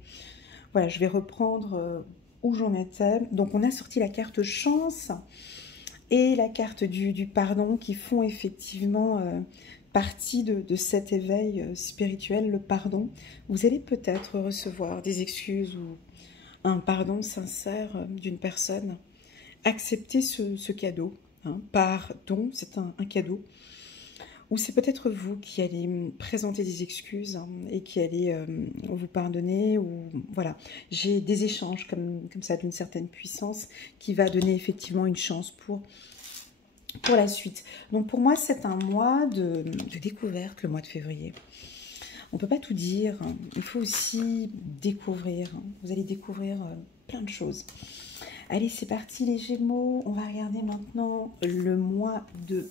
Voilà, je vais reprendre où j'en étais. Donc on a sorti la carte chance et la carte du pardon qui font effectivement partie de cet éveil spirituel, le pardon. Vous allez peut-être recevoir des excuses ou un pardon sincère d'une personne. Acceptez ce cadeau. Hein. Pardon, c'est un cadeau. Ou c'est peut-être vous qui allez présenter des excuses hein, et qui allez vous pardonner. Ou voilà, j'ai des échanges comme ça d'une certaine puissance qui va donner effectivement une chance pour la suite. Donc pour moi, c'est un mois de découverte, le mois de février. On ne peut pas tout dire, il faut aussi découvrir. Vous allez découvrir plein de choses. Allez, c'est parti les Gémeaux. On va regarder maintenant le mois de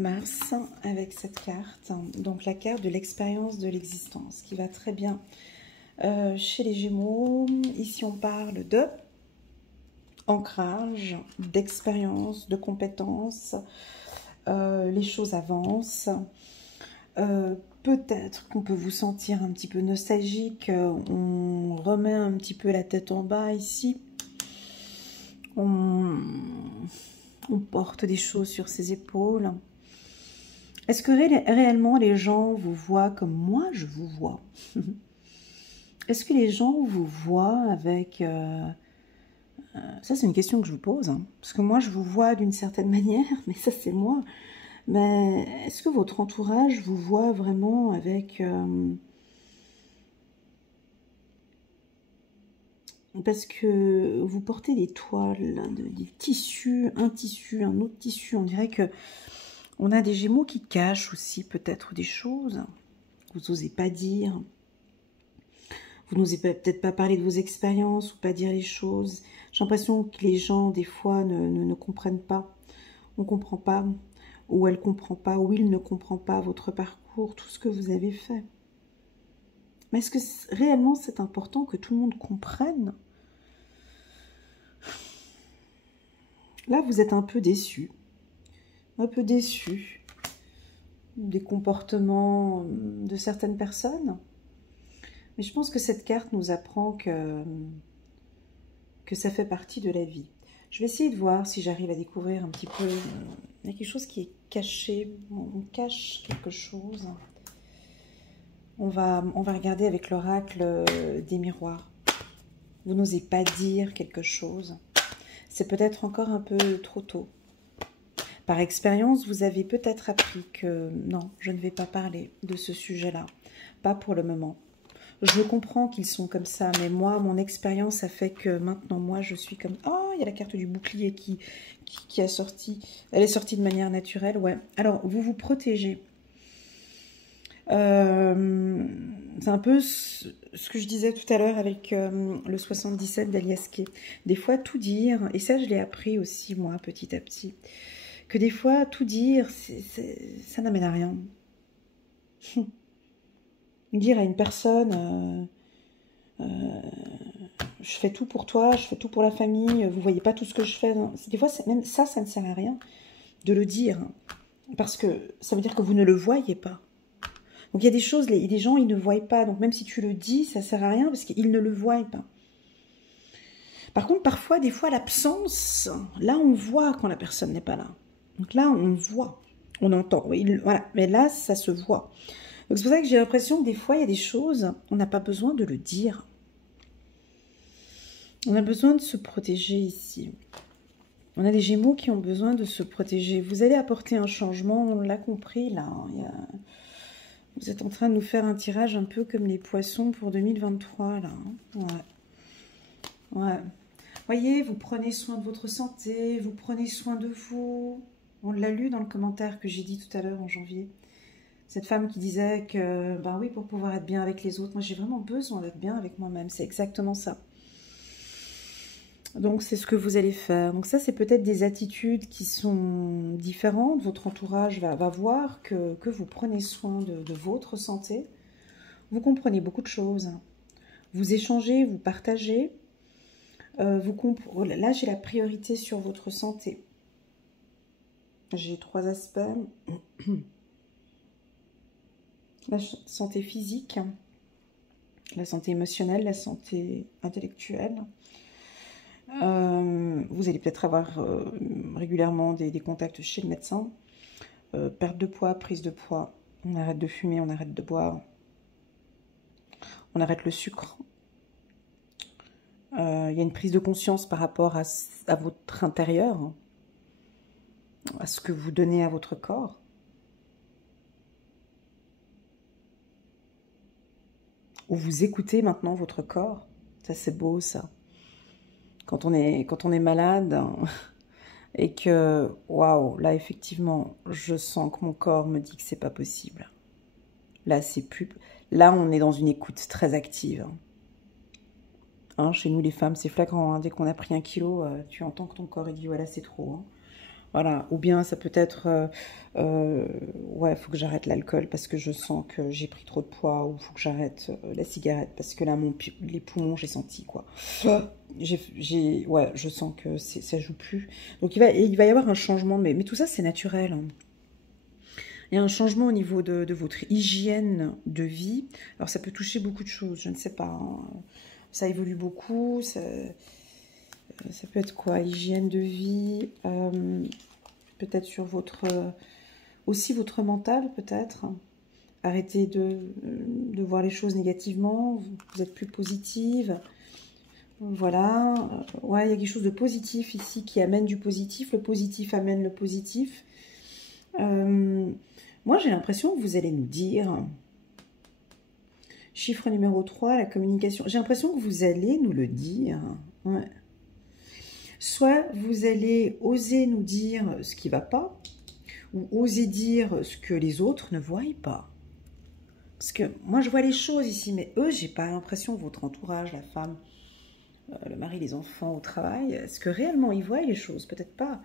mars avec cette carte. Donc la carte de l'expérience de l'existence qui va très bien chez les Gémeaux. Ici, on parle de ancrage, d'expérience, de compétences. Les choses avancent. Peut-être qu'on peut vous sentir un petit peu nostalgique. On remet un petit peu la tête en bas ici. On porte des choses sur ses épaules. Est-ce que réellement les gens vous voient comme moi je vous vois? Est-ce que les gens vous voient avec... ça, c'est une question que je vous pose. Hein. Parce que moi, je vous vois d'une certaine manière, mais ça, c'est moi. Mais est-ce que votre entourage vous voit vraiment avec... Parce que vous portez des toiles, des tissus, un autre tissu. On dirait que on a des Gémeaux qui cachent aussi peut-être des choses. vous n'osez pas dire. Vous n'osez peut-être pas parler de vos expériences ou pas dire les choses. J'ai l'impression que les gens, des fois, ne comprennent pas. On ne comprend pas, ou elle ne comprend pas, ou il ne comprend pas votre parcours, tout ce que vous avez fait. Mais est-ce que réellement c'est important que tout le monde comprenne? Là, vous êtes un peu déçu. Un peu déçu des comportements de certaines personnes. Mais je pense que cette carte nous apprend que ça fait partie de la vie. Je vais essayer de voir si j'arrive à découvrir un petit peu. Il y a quelque chose qui est caché. On cache quelque chose. On va regarder avec l'oracle des miroirs. Vous n'osez pas dire quelque chose. C'est peut-être encore un peu trop tôt. Par expérience, vous avez peut-être appris que non, je ne vais pas parler de ce sujet-là. Pas pour le moment. Je comprends qu'ils sont comme ça, mais moi, mon expérience a fait que maintenant, moi, je suis comme... Oh, il y a la carte du bouclier qui a sorti. Elle est sortie de manière naturelle, ouais. Alors, vous vous protégez. C'est un peu ce que je disais tout à l'heure avec le 77 d'Alias Kay. Des fois, tout dire, et ça, je l'ai appris aussi, moi, petit à petit, que des fois, tout dire, ça n'amène à rien. Dire à une personne, je fais tout pour toi, je fais tout pour la famille, vous voyez pas tout ce que je fais. Des fois, même ça ne sert à rien de le dire, parce que ça veut dire que vous ne le voyez pas. Donc il y a des choses, les gens, ils ne voient pas. Donc même si tu le dis, ça ne sert à rien parce qu'ils ne le voient pas. Par contre, parfois, des fois, l'absence, là, on voit quand la personne n'est pas là. Donc là, on voit, on entend. Oui, voilà. Mais là, ça se voit. Donc c'est pour ça que j'ai l'impression que des fois, il y a des choses, on n'a pas besoin de le dire. On a besoin de se protéger ici. On a des Gémeaux qui ont besoin de se protéger. Vous allez apporter un changement, on l'a compris là. Vous êtes en train de nous faire un tirage un peu comme les poissons pour 2023 là. Ouais. Ouais. Voyez, vous prenez soin de votre santé, vous prenez soin de vous. On l'a lu dans le commentaire que j'ai dit tout à l'heure en janvier. Cette femme qui disait que, ben oui, pour pouvoir être bien avec les autres, moi j'ai vraiment besoin d'être bien avec moi-même. C'est exactement ça. Donc c'est ce que vous allez faire. Donc ça, c'est peut-être des attitudes qui sont différentes. Votre entourage va voir que vous prenez soin de votre santé. Vous comprenez beaucoup de choses. Vous échangez, vous partagez. Là, j'ai la priorité sur votre santé. J'ai 3 aspects. La santé physique, la santé émotionnelle, la santé intellectuelle. Vous allez peut-être avoir régulièrement des contacts chez le médecin. Perte de poids, prise de poids. On arrête de fumer, on arrête de boire. On arrête le sucre. Il y a une prise de conscience par rapport à votre intérieur, à ce que vous donnez à votre corps. Ou vous écoutez maintenant votre corps. Ça, c'est beau, ça. Quand on est malade et que, waouh, là, effectivement, je sens que mon corps me dit que c'est pas possible. Là, là, on est dans une écoute très active. Hein, chez nous, les femmes, c'est flagrant. Hein. Dès qu'on a pris 1 kilo, tu entends que ton corps, il dit, voilà, c'est trop. Hein. Voilà. Ou bien, ça peut être, ouais, il faut que j'arrête l'alcool parce que je sens que j'ai pris trop de poids. Ou il faut que j'arrête la cigarette parce que là, les poumons, j'ai senti, quoi. Ouais, je sens que ça joue plus. Donc, il va y avoir un changement. Mais tout ça, c'est naturel. Hein. Il y a un changement au niveau de votre hygiène de vie. Alors, ça peut toucher beaucoup de choses. Je ne sais pas. Hein. Ça évolue beaucoup, ça peut être quoi? Hygiène de vie, peut-être sur aussi votre mental, peut-être. Arrêtez de voir les choses négativement, vous êtes plus positive. Voilà, ouais, il y a quelque chose de positif ici qui amène du positif. Le positif amène le positif. Moi, j'ai l'impression que vous allez nous dire... Chiffre numéro 3, la communication. J'ai l'impression que vous allez nous le dire. Ouais. Soit vous allez oser nous dire ce qui ne va pas, ou oser dire ce que les autres ne voient pas. Parce que moi, je vois les choses ici, mais eux, j'ai pas l'impression, votre entourage, la femme, le mari, les enfants au travail, est-ce que réellement ils voient les choses? Peut-être pas.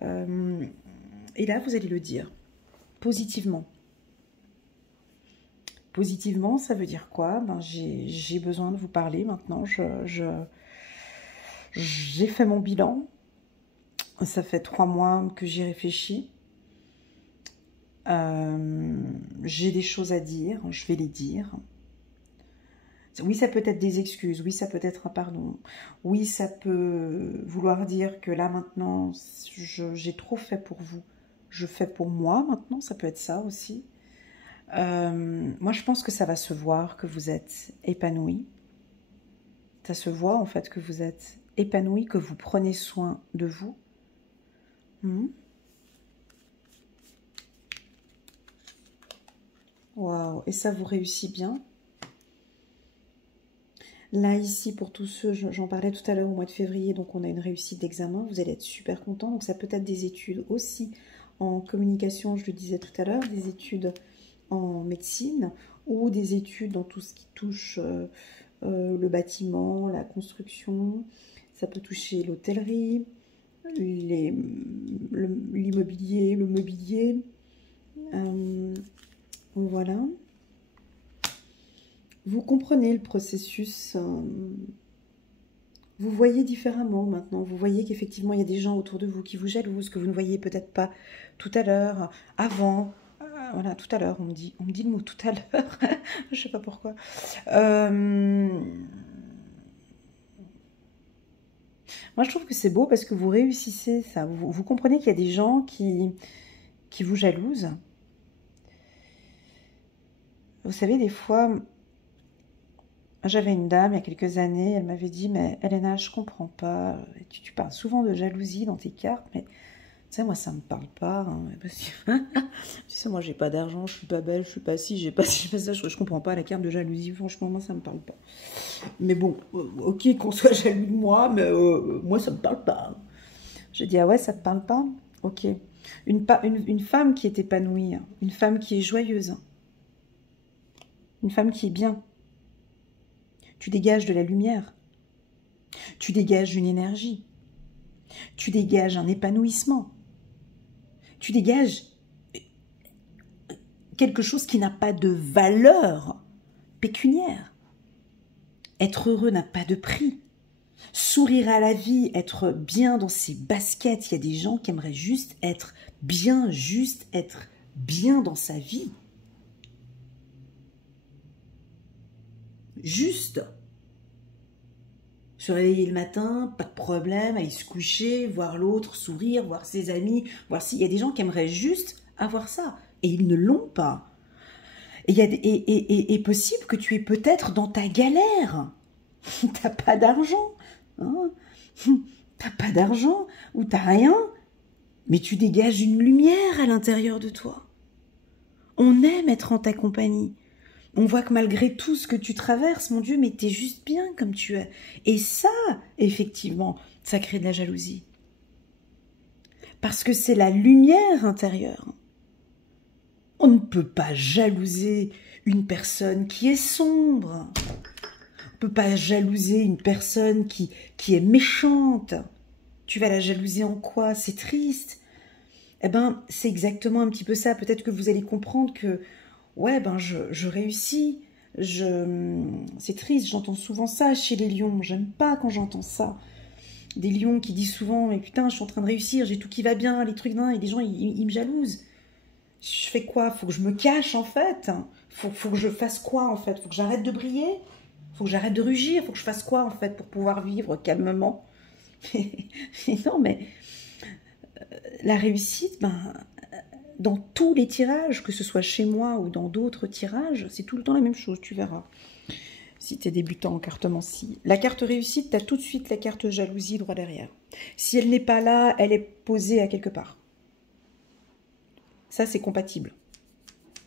Et là, vous allez le dire, positivement. Positivement, ça veut dire quoi? Ben, j'ai besoin de vous parler maintenant. J'ai fait mon bilan. Ça fait 3 mois que j'y réfléchis. J'ai des choses à dire, je vais les dire. Oui, ça peut être des excuses, oui, ça peut être un pardon. Oui, ça peut vouloir dire que là, maintenant, j'ai trop fait pour vous. Je fais pour moi, maintenant, ça peut être ça aussi. Moi, je pense que ça va se voir que vous êtes épanoui. Ça se voit, en fait, que vous êtes épanoui, que vous prenez soin de vous. Waouh, et ça vous réussit bien. Là, ici, pour tous ceux, j'en parlais tout à l'heure au mois de février, donc on a une réussite d'examen, vous allez être super content. Donc ça peut être des études aussi en communication, je le disais tout à l'heure, des études en médecine ou des études dans tout ce qui touche le bâtiment, la construction. Ça peut toucher l'hôtellerie, l'immobilier, le mobilier. Voilà. Vous comprenez le processus, vous voyez différemment maintenant, vous voyez qu'effectivement il y a des gens autour de vous qui vous jalousent, que vous ne voyiez peut-être pas tout à l'heure, avant, voilà, tout à l'heure, on me dit le mot tout à l'heure, je sais pas pourquoi. Moi je trouve que c'est beau parce que vous réussissez ça, vous comprenez qu'il y a des gens qui vous jalousent. Vous savez, des fois... J'avais une dame il y a quelques années, elle m'avait dit « Mais Elena, je comprends pas, tu parles souvent de jalousie dans tes cartes, mais tu sais, moi ça me parle pas. Hein, parce que, tu sais, moi j'ai pas d'argent, je suis pas belle, je suis pas ci, j'ai pas ça, je comprends pas la carte de jalousie, franchement, moi ça me parle pas. Mais bon, ok qu'on soit jaloux de moi, mais moi ça me parle pas. » Je dis « Ah ouais, ça te parle pas? Ok. Une femme qui est épanouie, une femme qui est joyeuse, une femme qui est bien. Tu dégages de la lumière, tu dégages une énergie, tu dégages un épanouissement, tu dégages quelque chose qui n'a pas de valeur pécuniaire. Être heureux n'a pas de prix. Sourire à la vie, être bien dans ses baskets, il y a des gens qui aimeraient juste être bien dans sa vie. Juste se réveiller le matin, pas de problème, aller se coucher, voir l'autre, sourire, voir ses amis, voir s'il y a des gens qui aimeraient juste avoir ça. Et ils ne l'ont pas. Et possible que tu es peut-être dans ta galère. T'as pas d'argent. Hein, t'as pas d'argent ou t'as rien. Mais tu dégages une lumière à l'intérieur de toi. On aime être en ta compagnie. On voit que malgré tout ce que tu traverses, mon Dieu, mais t'es juste bien comme tu es. Et ça, effectivement, ça crée de la jalousie. Parce que c'est la lumière intérieure. On ne peut pas jalouser une personne qui est sombre. On ne peut pas jalouser une personne qui est méchante. Tu vas la jalouser en quoi? C'est triste. Eh ben, c'est exactement un petit peu ça. Peut-être que vous allez comprendre que ouais, ben je réussis, c'est triste, j'entends souvent ça chez les lions, j'aime pas quand j'entends ça. Des lions qui disent souvent, mais putain, je suis en train de réussir, j'ai tout qui va bien, les trucs, et les gens, ils me jalousent. Je fais quoi? Faut que je me cache, en fait. Faut que je fasse quoi, en fait? Faut que j'arrête de briller? Faut que j'arrête de rugir? Faut que je fasse quoi, en fait, pour pouvoir vivre calmement? Non, mais la réussite, ben... Dans tous les tirages, que ce soit chez moi ou dans d'autres tirages, c'est tout le temps la même chose, tu verras. Si tu es débutant en cartomancie. La carte réussite, tu as tout de suite la carte jalousie droit derrière. Si elle n'est pas là, elle est posée à quelque part. Ça, c'est compatible.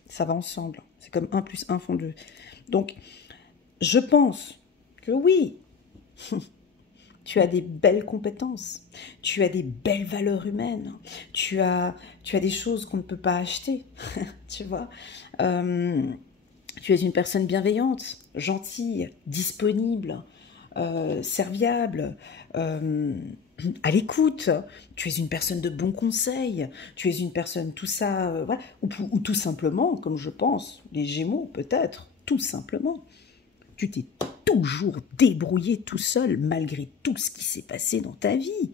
Ça va ensemble. C'est comme 1 + 1 font 2. Donc, je pense que oui, tu as des belles compétences, tu as des belles valeurs humaines, tu as des choses qu'on ne peut pas acheter, tu vois. Tu es une personne bienveillante, gentille, disponible, serviable, à l'écoute. Tu es une personne de bons conseils. Tu es une personne, tout ça, voilà. Ou tout simplement, comme je pense, les Gémeaux peut-être, tout simplement. Tu t'es toujours débrouillé tout seul malgré tout ce qui s'est passé dans ta vie.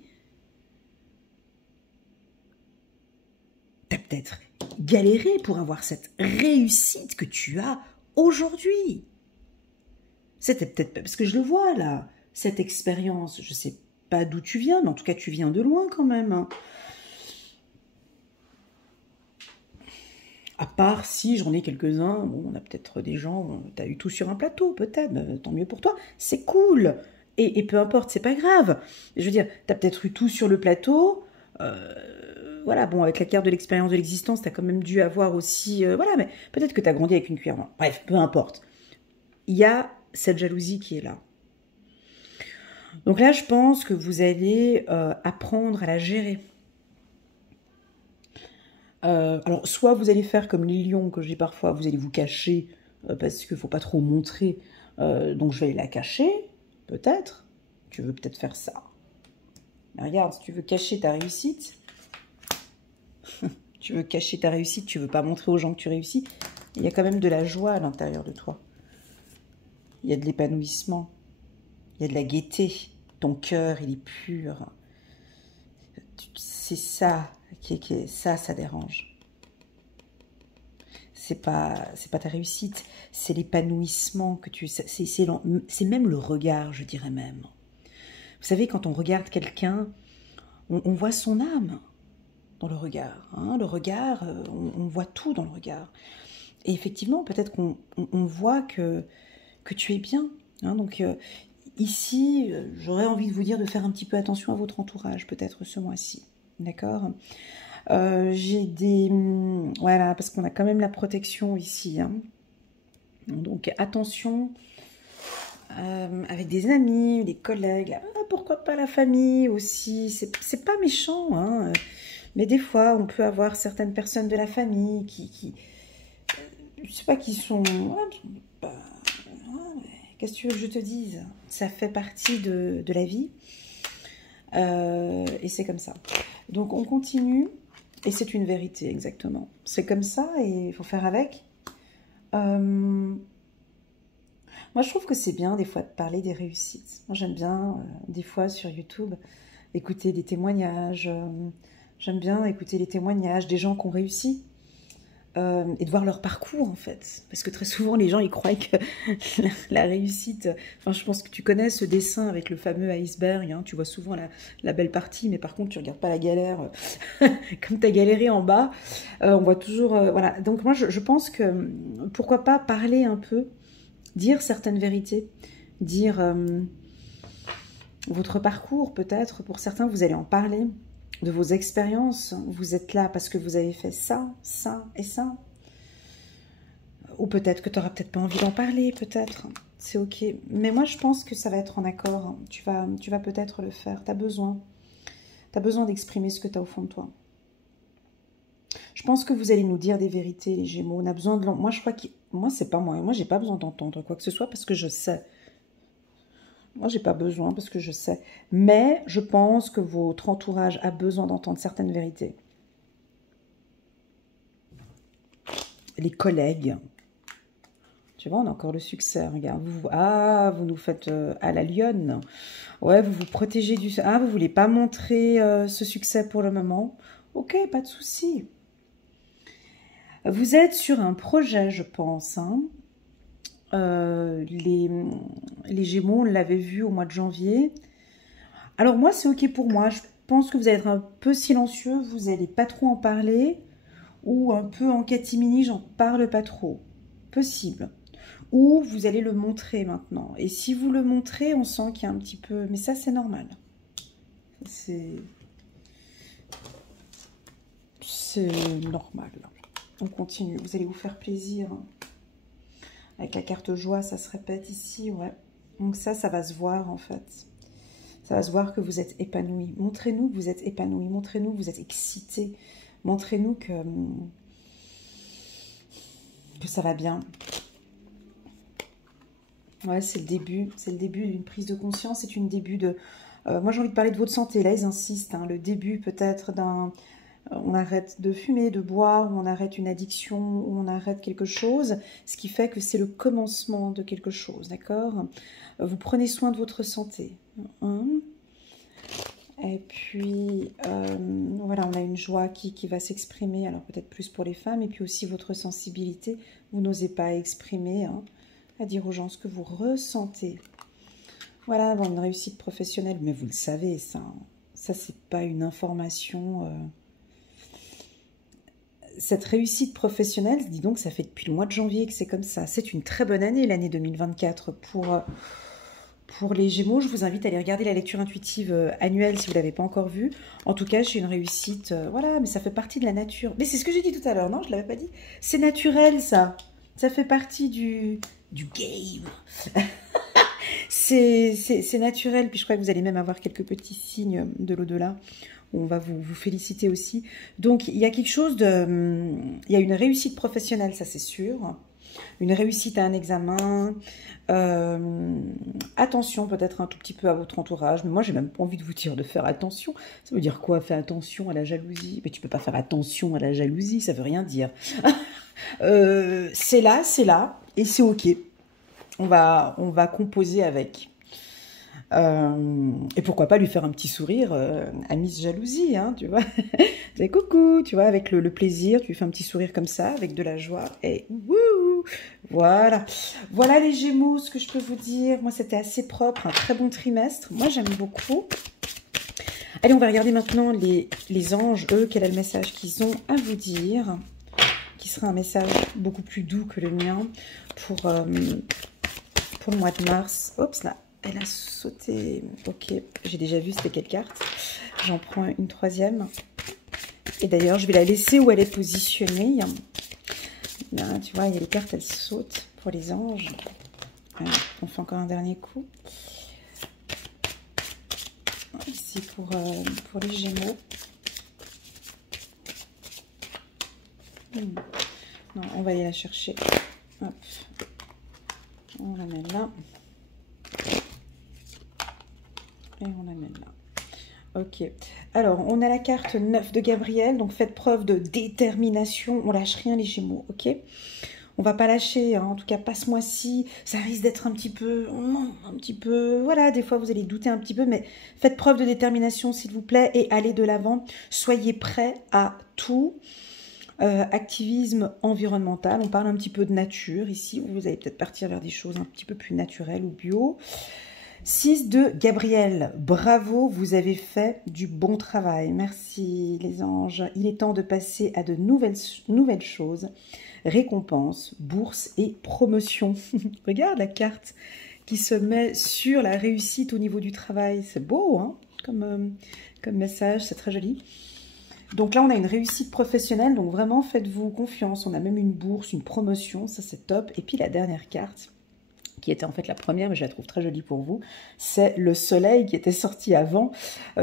Tu as peut-être galéré pour avoir cette réussite que tu as aujourd'hui. C'était peut-être parce que je le vois là, cette expérience. Je ne sais pas d'où tu viens, mais en tout cas tu viens de loin quand même. Hein. À part si j'en ai quelques-uns, bon, on a peut-être des gens, tu as eu tout sur un plateau, peut-être, tant mieux pour toi, c'est cool. Et peu importe, c'est pas grave. Je veux dire, tu as peut-être eu tout sur le plateau, voilà, bon, avec la carte de l'expérience de l'existence, tu as quand même dû avoir aussi, voilà, mais peut-être que tu as grandi avec une cuillère. Bref, peu importe. Il y a cette jalousie qui est là. Donc là, je pense que vous allez apprendre à la gérer. Alors, soit vous allez faire comme les lions que j'ai parfois, vous allez vous cacher parce qu'il ne faut pas trop montrer. Donc, je vais aller la cacher, peut-être. Tu veux peut-être faire ça. Mais regarde, si tu veux cacher ta réussite, tu veux cacher ta réussite, tu veux pas montrer aux gens que tu réussis, il y a quand même de la joie à l'intérieur de toi. Il y a de l'épanouissement. Il y a de la gaieté. Ton cœur, il est pur. C'est ça ça dérange. C'est pas ta réussite, c'est l'épanouissement que tu... C'est même le regard, je dirais même. Vous savez, quand on regarde quelqu'un, on voit son âme dans le regard. Hein, le regard, on voit tout dans le regard. Et effectivement, peut-être qu'on voit que tu es bien. Hein, donc ici, j'aurais envie de vous dire de faire un petit peu attention à votre entourage, peut-être ce mois-ci. D'accord ? J'ai des... Voilà, parce qu'on a quand même la protection ici. Hein. Donc, attention avec des amis, des collègues. Ah, pourquoi pas la famille aussi. C'est pas méchant, hein. Mais des fois, on peut avoir certaines personnes de la famille qui je sais pas, qui sont... Qu'est-ce que tu veux que je te dise? Ça fait partie de la vie. Et c'est comme ça. Donc, on continue. Et c'est une vérité, exactement. C'est comme ça et il faut faire avec. Moi, je trouve que c'est bien, des fois, de parler des réussites. Moi, j'aime bien, des fois, sur YouTube, écouter des témoignages. J'aime bien écouter les témoignages des gens qui ont réussi. Et de voir leur parcours, en fait. Parce que très souvent, les gens, ils croient que la réussite... Enfin, je pense que tu connais ce dessin avec le fameux iceberg. Hein, tu vois souvent la belle partie, mais par contre, tu regardes pas la galère. Comme tu as galéré en bas, on voit toujours... voilà. Donc moi, je pense que, pourquoi pas parler un peu, dire certaines vérités, dire votre parcours, peut-être. Pour certains, vous allez en parler. De vos expériences, vous êtes là parce que vous avez fait ça, ça et ça. Ou peut-être que tu n'auras peut-être pas envie d'en parler, peut-être. C'est ok. Mais moi, je pense que ça va être en accord. Tu vas peut-être le faire. Tu as besoin. Tu as besoin d'exprimer ce que tu as au fond de toi. Je pense que vous allez nous dire des vérités, les Gémeaux. On a besoin de... Moi, je crois que... Moi, c'est pas moi. Moi, j'ai pas besoin d'entendre quoi que ce soit parce que je sais. Moi, j'ai pas besoin parce que je sais. Mais je pense que votre entourage a besoin d'entendre certaines vérités. Les collègues. Tu vois, on a encore le succès. Regarde. Vous nous faites à la lionne. Ouais, vous vous protégez du... Ah, vous voulez pas montrer ce succès pour le moment. Ok, pas de souci. Vous êtes sur un projet, je pense. Hein. Les Gémeaux, on l'avait vu au mois de janvier. Alors moi, c'est ok pour moi. Je pense que vous allez être un peu silencieux. Vous n'allez pas trop en parler. Ou un peu en catimini, j'en parle pas trop. Possible. Ou vous allez le montrer maintenant. Et si vous le montrez, on sent qu'il y a un petit peu... Mais ça, c'est normal. C'est normal. On continue. Vous allez vous faire plaisir. Avec la carte joie, ça se répète ici, ouais. Donc ça va se voir, en fait. Ça va se voir que vous êtes épanoui. Montrez-nous que vous êtes épanoui. Montrez-nous que vous êtes excité. Montrez-nous que ça va bien. Ouais, c'est le début d'une prise de conscience, c'est une début de... moi, j'ai envie de parler de votre santé, là, ils insistent, hein, le début peut-être d'un... on arrête de fumer, de boire, ou on arrête une addiction, ou on arrête quelque chose, ce qui fait que c'est le commencement de quelque chose, d'accord? Vous prenez soin de votre santé. Hein. Et puis, voilà, on a une joie qui va s'exprimer, alors peut-être plus pour les femmes, et puis aussi votre sensibilité, vous n'osez pas exprimer, hein, à dire aux gens ce que vous ressentez. Voilà, avoir une réussite professionnelle, mais vous le savez, ça c'est pas une information... Cette réussite professionnelle, dis donc, ça fait depuis le mois de janvier que c'est comme ça. C'est une très bonne année, l'année 2024, pour les Gémeaux. Je vous invite à aller regarder la lecture intuitive annuelle si vous ne l'avez pas encore vue. En tout cas, j'ai une réussite, voilà, mais ça fait partie de la nature. Mais c'est ce que j'ai dit tout à l'heure, non? Je ne l'avais pas dit. C'est naturel, ça. Ça fait partie du game. C'est naturel. Puis je crois que vous allez même avoir quelques petits signes de l'au-delà. On va vous féliciter aussi. Donc, il y a quelque chose de... Il y a une réussite professionnelle, ça c'est sûr. Une réussite à un examen. Attention peut-être un tout petit peu à votre entourage. Mais moi, j'ai même pas envie de vous dire de faire attention. Ça veut dire quoi? Faire attention à la jalousie? Mais tu peux pas faire attention à la jalousie, ça veut rien dire. C'est là, et c'est ok. On va composer avec. Et pourquoi pas lui faire un petit sourire à Miss Jalousie, hein, tu vois. C'est coucou, tu vois, avec le plaisir, tu lui fais un petit sourire comme ça, avec de la joie, et wouh, voilà. Voilà les Gémeaux, ce que je peux vous dire. Moi, c'était assez propre, un très bon trimestre. Moi, j'aime beaucoup. Allez, on va regarder maintenant les anges, eux, quel est le message qu'ils ont à vous dire, qui sera un message beaucoup plus doux que le mien pour le mois de mars. Oups, là. Elle a sauté. Ok, j'ai déjà vu c'était quelle carte. J'en prends une troisième. Et d'ailleurs, je vais la laisser où elle est positionnée. Là, tu vois, il y a les cartes, elles sautent pour les anges. Voilà, on fait encore un dernier coup. Ici pour les Gémeaux. Non, on va aller la chercher. Hop. On la met là. Et on la met là. Ok. Alors, on a la carte 9 de Gabriel. Donc, faites preuve de détermination. On lâche rien, les Gémeaux. Ok. On va pas lâcher. Hein, en tout cas, pas ce mois-ci. Ça risque d'être un petit peu... Voilà, des fois, vous allez douter un petit peu. Mais faites preuve de détermination, s'il vous plaît. Et allez de l'avant. Soyez prêts à tout. Activisme environnemental. On parle un petit peu de nature ici. Vous allez peut-être partir vers des choses un petit peu plus naturelles ou bio. 6 de Gabriel, bravo, vous avez fait du bon travail. Merci les anges. Il est temps de passer à de nouvelles choses. Récompenses, bourses et promotions. Regarde la carte qui se met sur la réussite au niveau du travail. C'est beau, hein, comme message, c'est très joli. Donc là, on a une réussite professionnelle, donc vraiment, faites-vous confiance. On a même une bourse, une promotion, ça c'est top. Et puis la dernière carte, qui était en fait la première, mais je la trouve très jolie pour vous, c'est le soleil qui était sorti avant,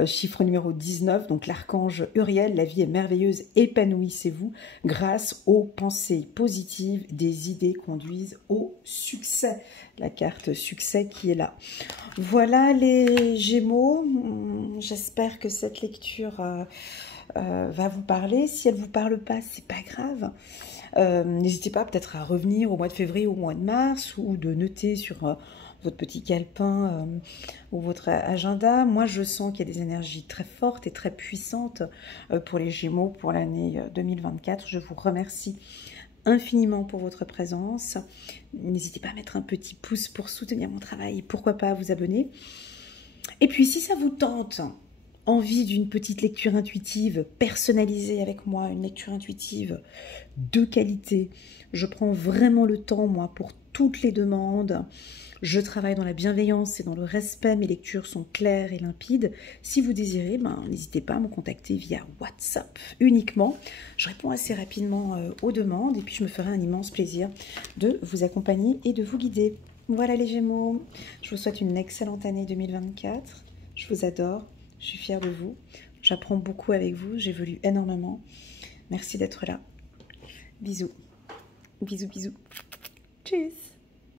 chiffre numéro 19, donc l'archange Uriel, la vie est merveilleuse, épanouissez-vous grâce aux pensées positives, des idées conduisent au succès. La carte succès qui est là. Voilà les Gémeaux, j'espère que cette lecture va vous parler. Si elle ne vous parle pas, c'est pas grave. N'hésitez pas peut-être à revenir au mois de février ou au mois de mars ou de noter sur votre petit calepin ou votre agenda. Moi, je sens qu'il y a des énergies très fortes et très puissantes pour les Gémeaux pour l'année 2024. Je vous remercie infiniment pour votre présence. N'hésitez pas à mettre un petit pouce pour soutenir mon travail et pourquoi pas à vous abonner. Et puis, si ça vous tente, envie d'une petite lecture intuitive personnalisée avec moi, une lecture intuitive de qualité. Je prends vraiment le temps, moi, pour toutes les demandes. Je travaille dans la bienveillance et dans le respect. Mes lectures sont claires et limpides. Si vous désirez, n'hésitez pas à me contacter via WhatsApp uniquement. Je réponds assez rapidement aux demandes et puis je me ferai un immense plaisir de vous accompagner et de vous guider. Voilà les Gémeaux. Je vous souhaite une excellente année 2024. Je vous adore. Je suis fière de vous. J'apprends beaucoup avec vous. J'évolue énormément. Merci d'être là. Bisous. Bisous, bisous. Tchuss.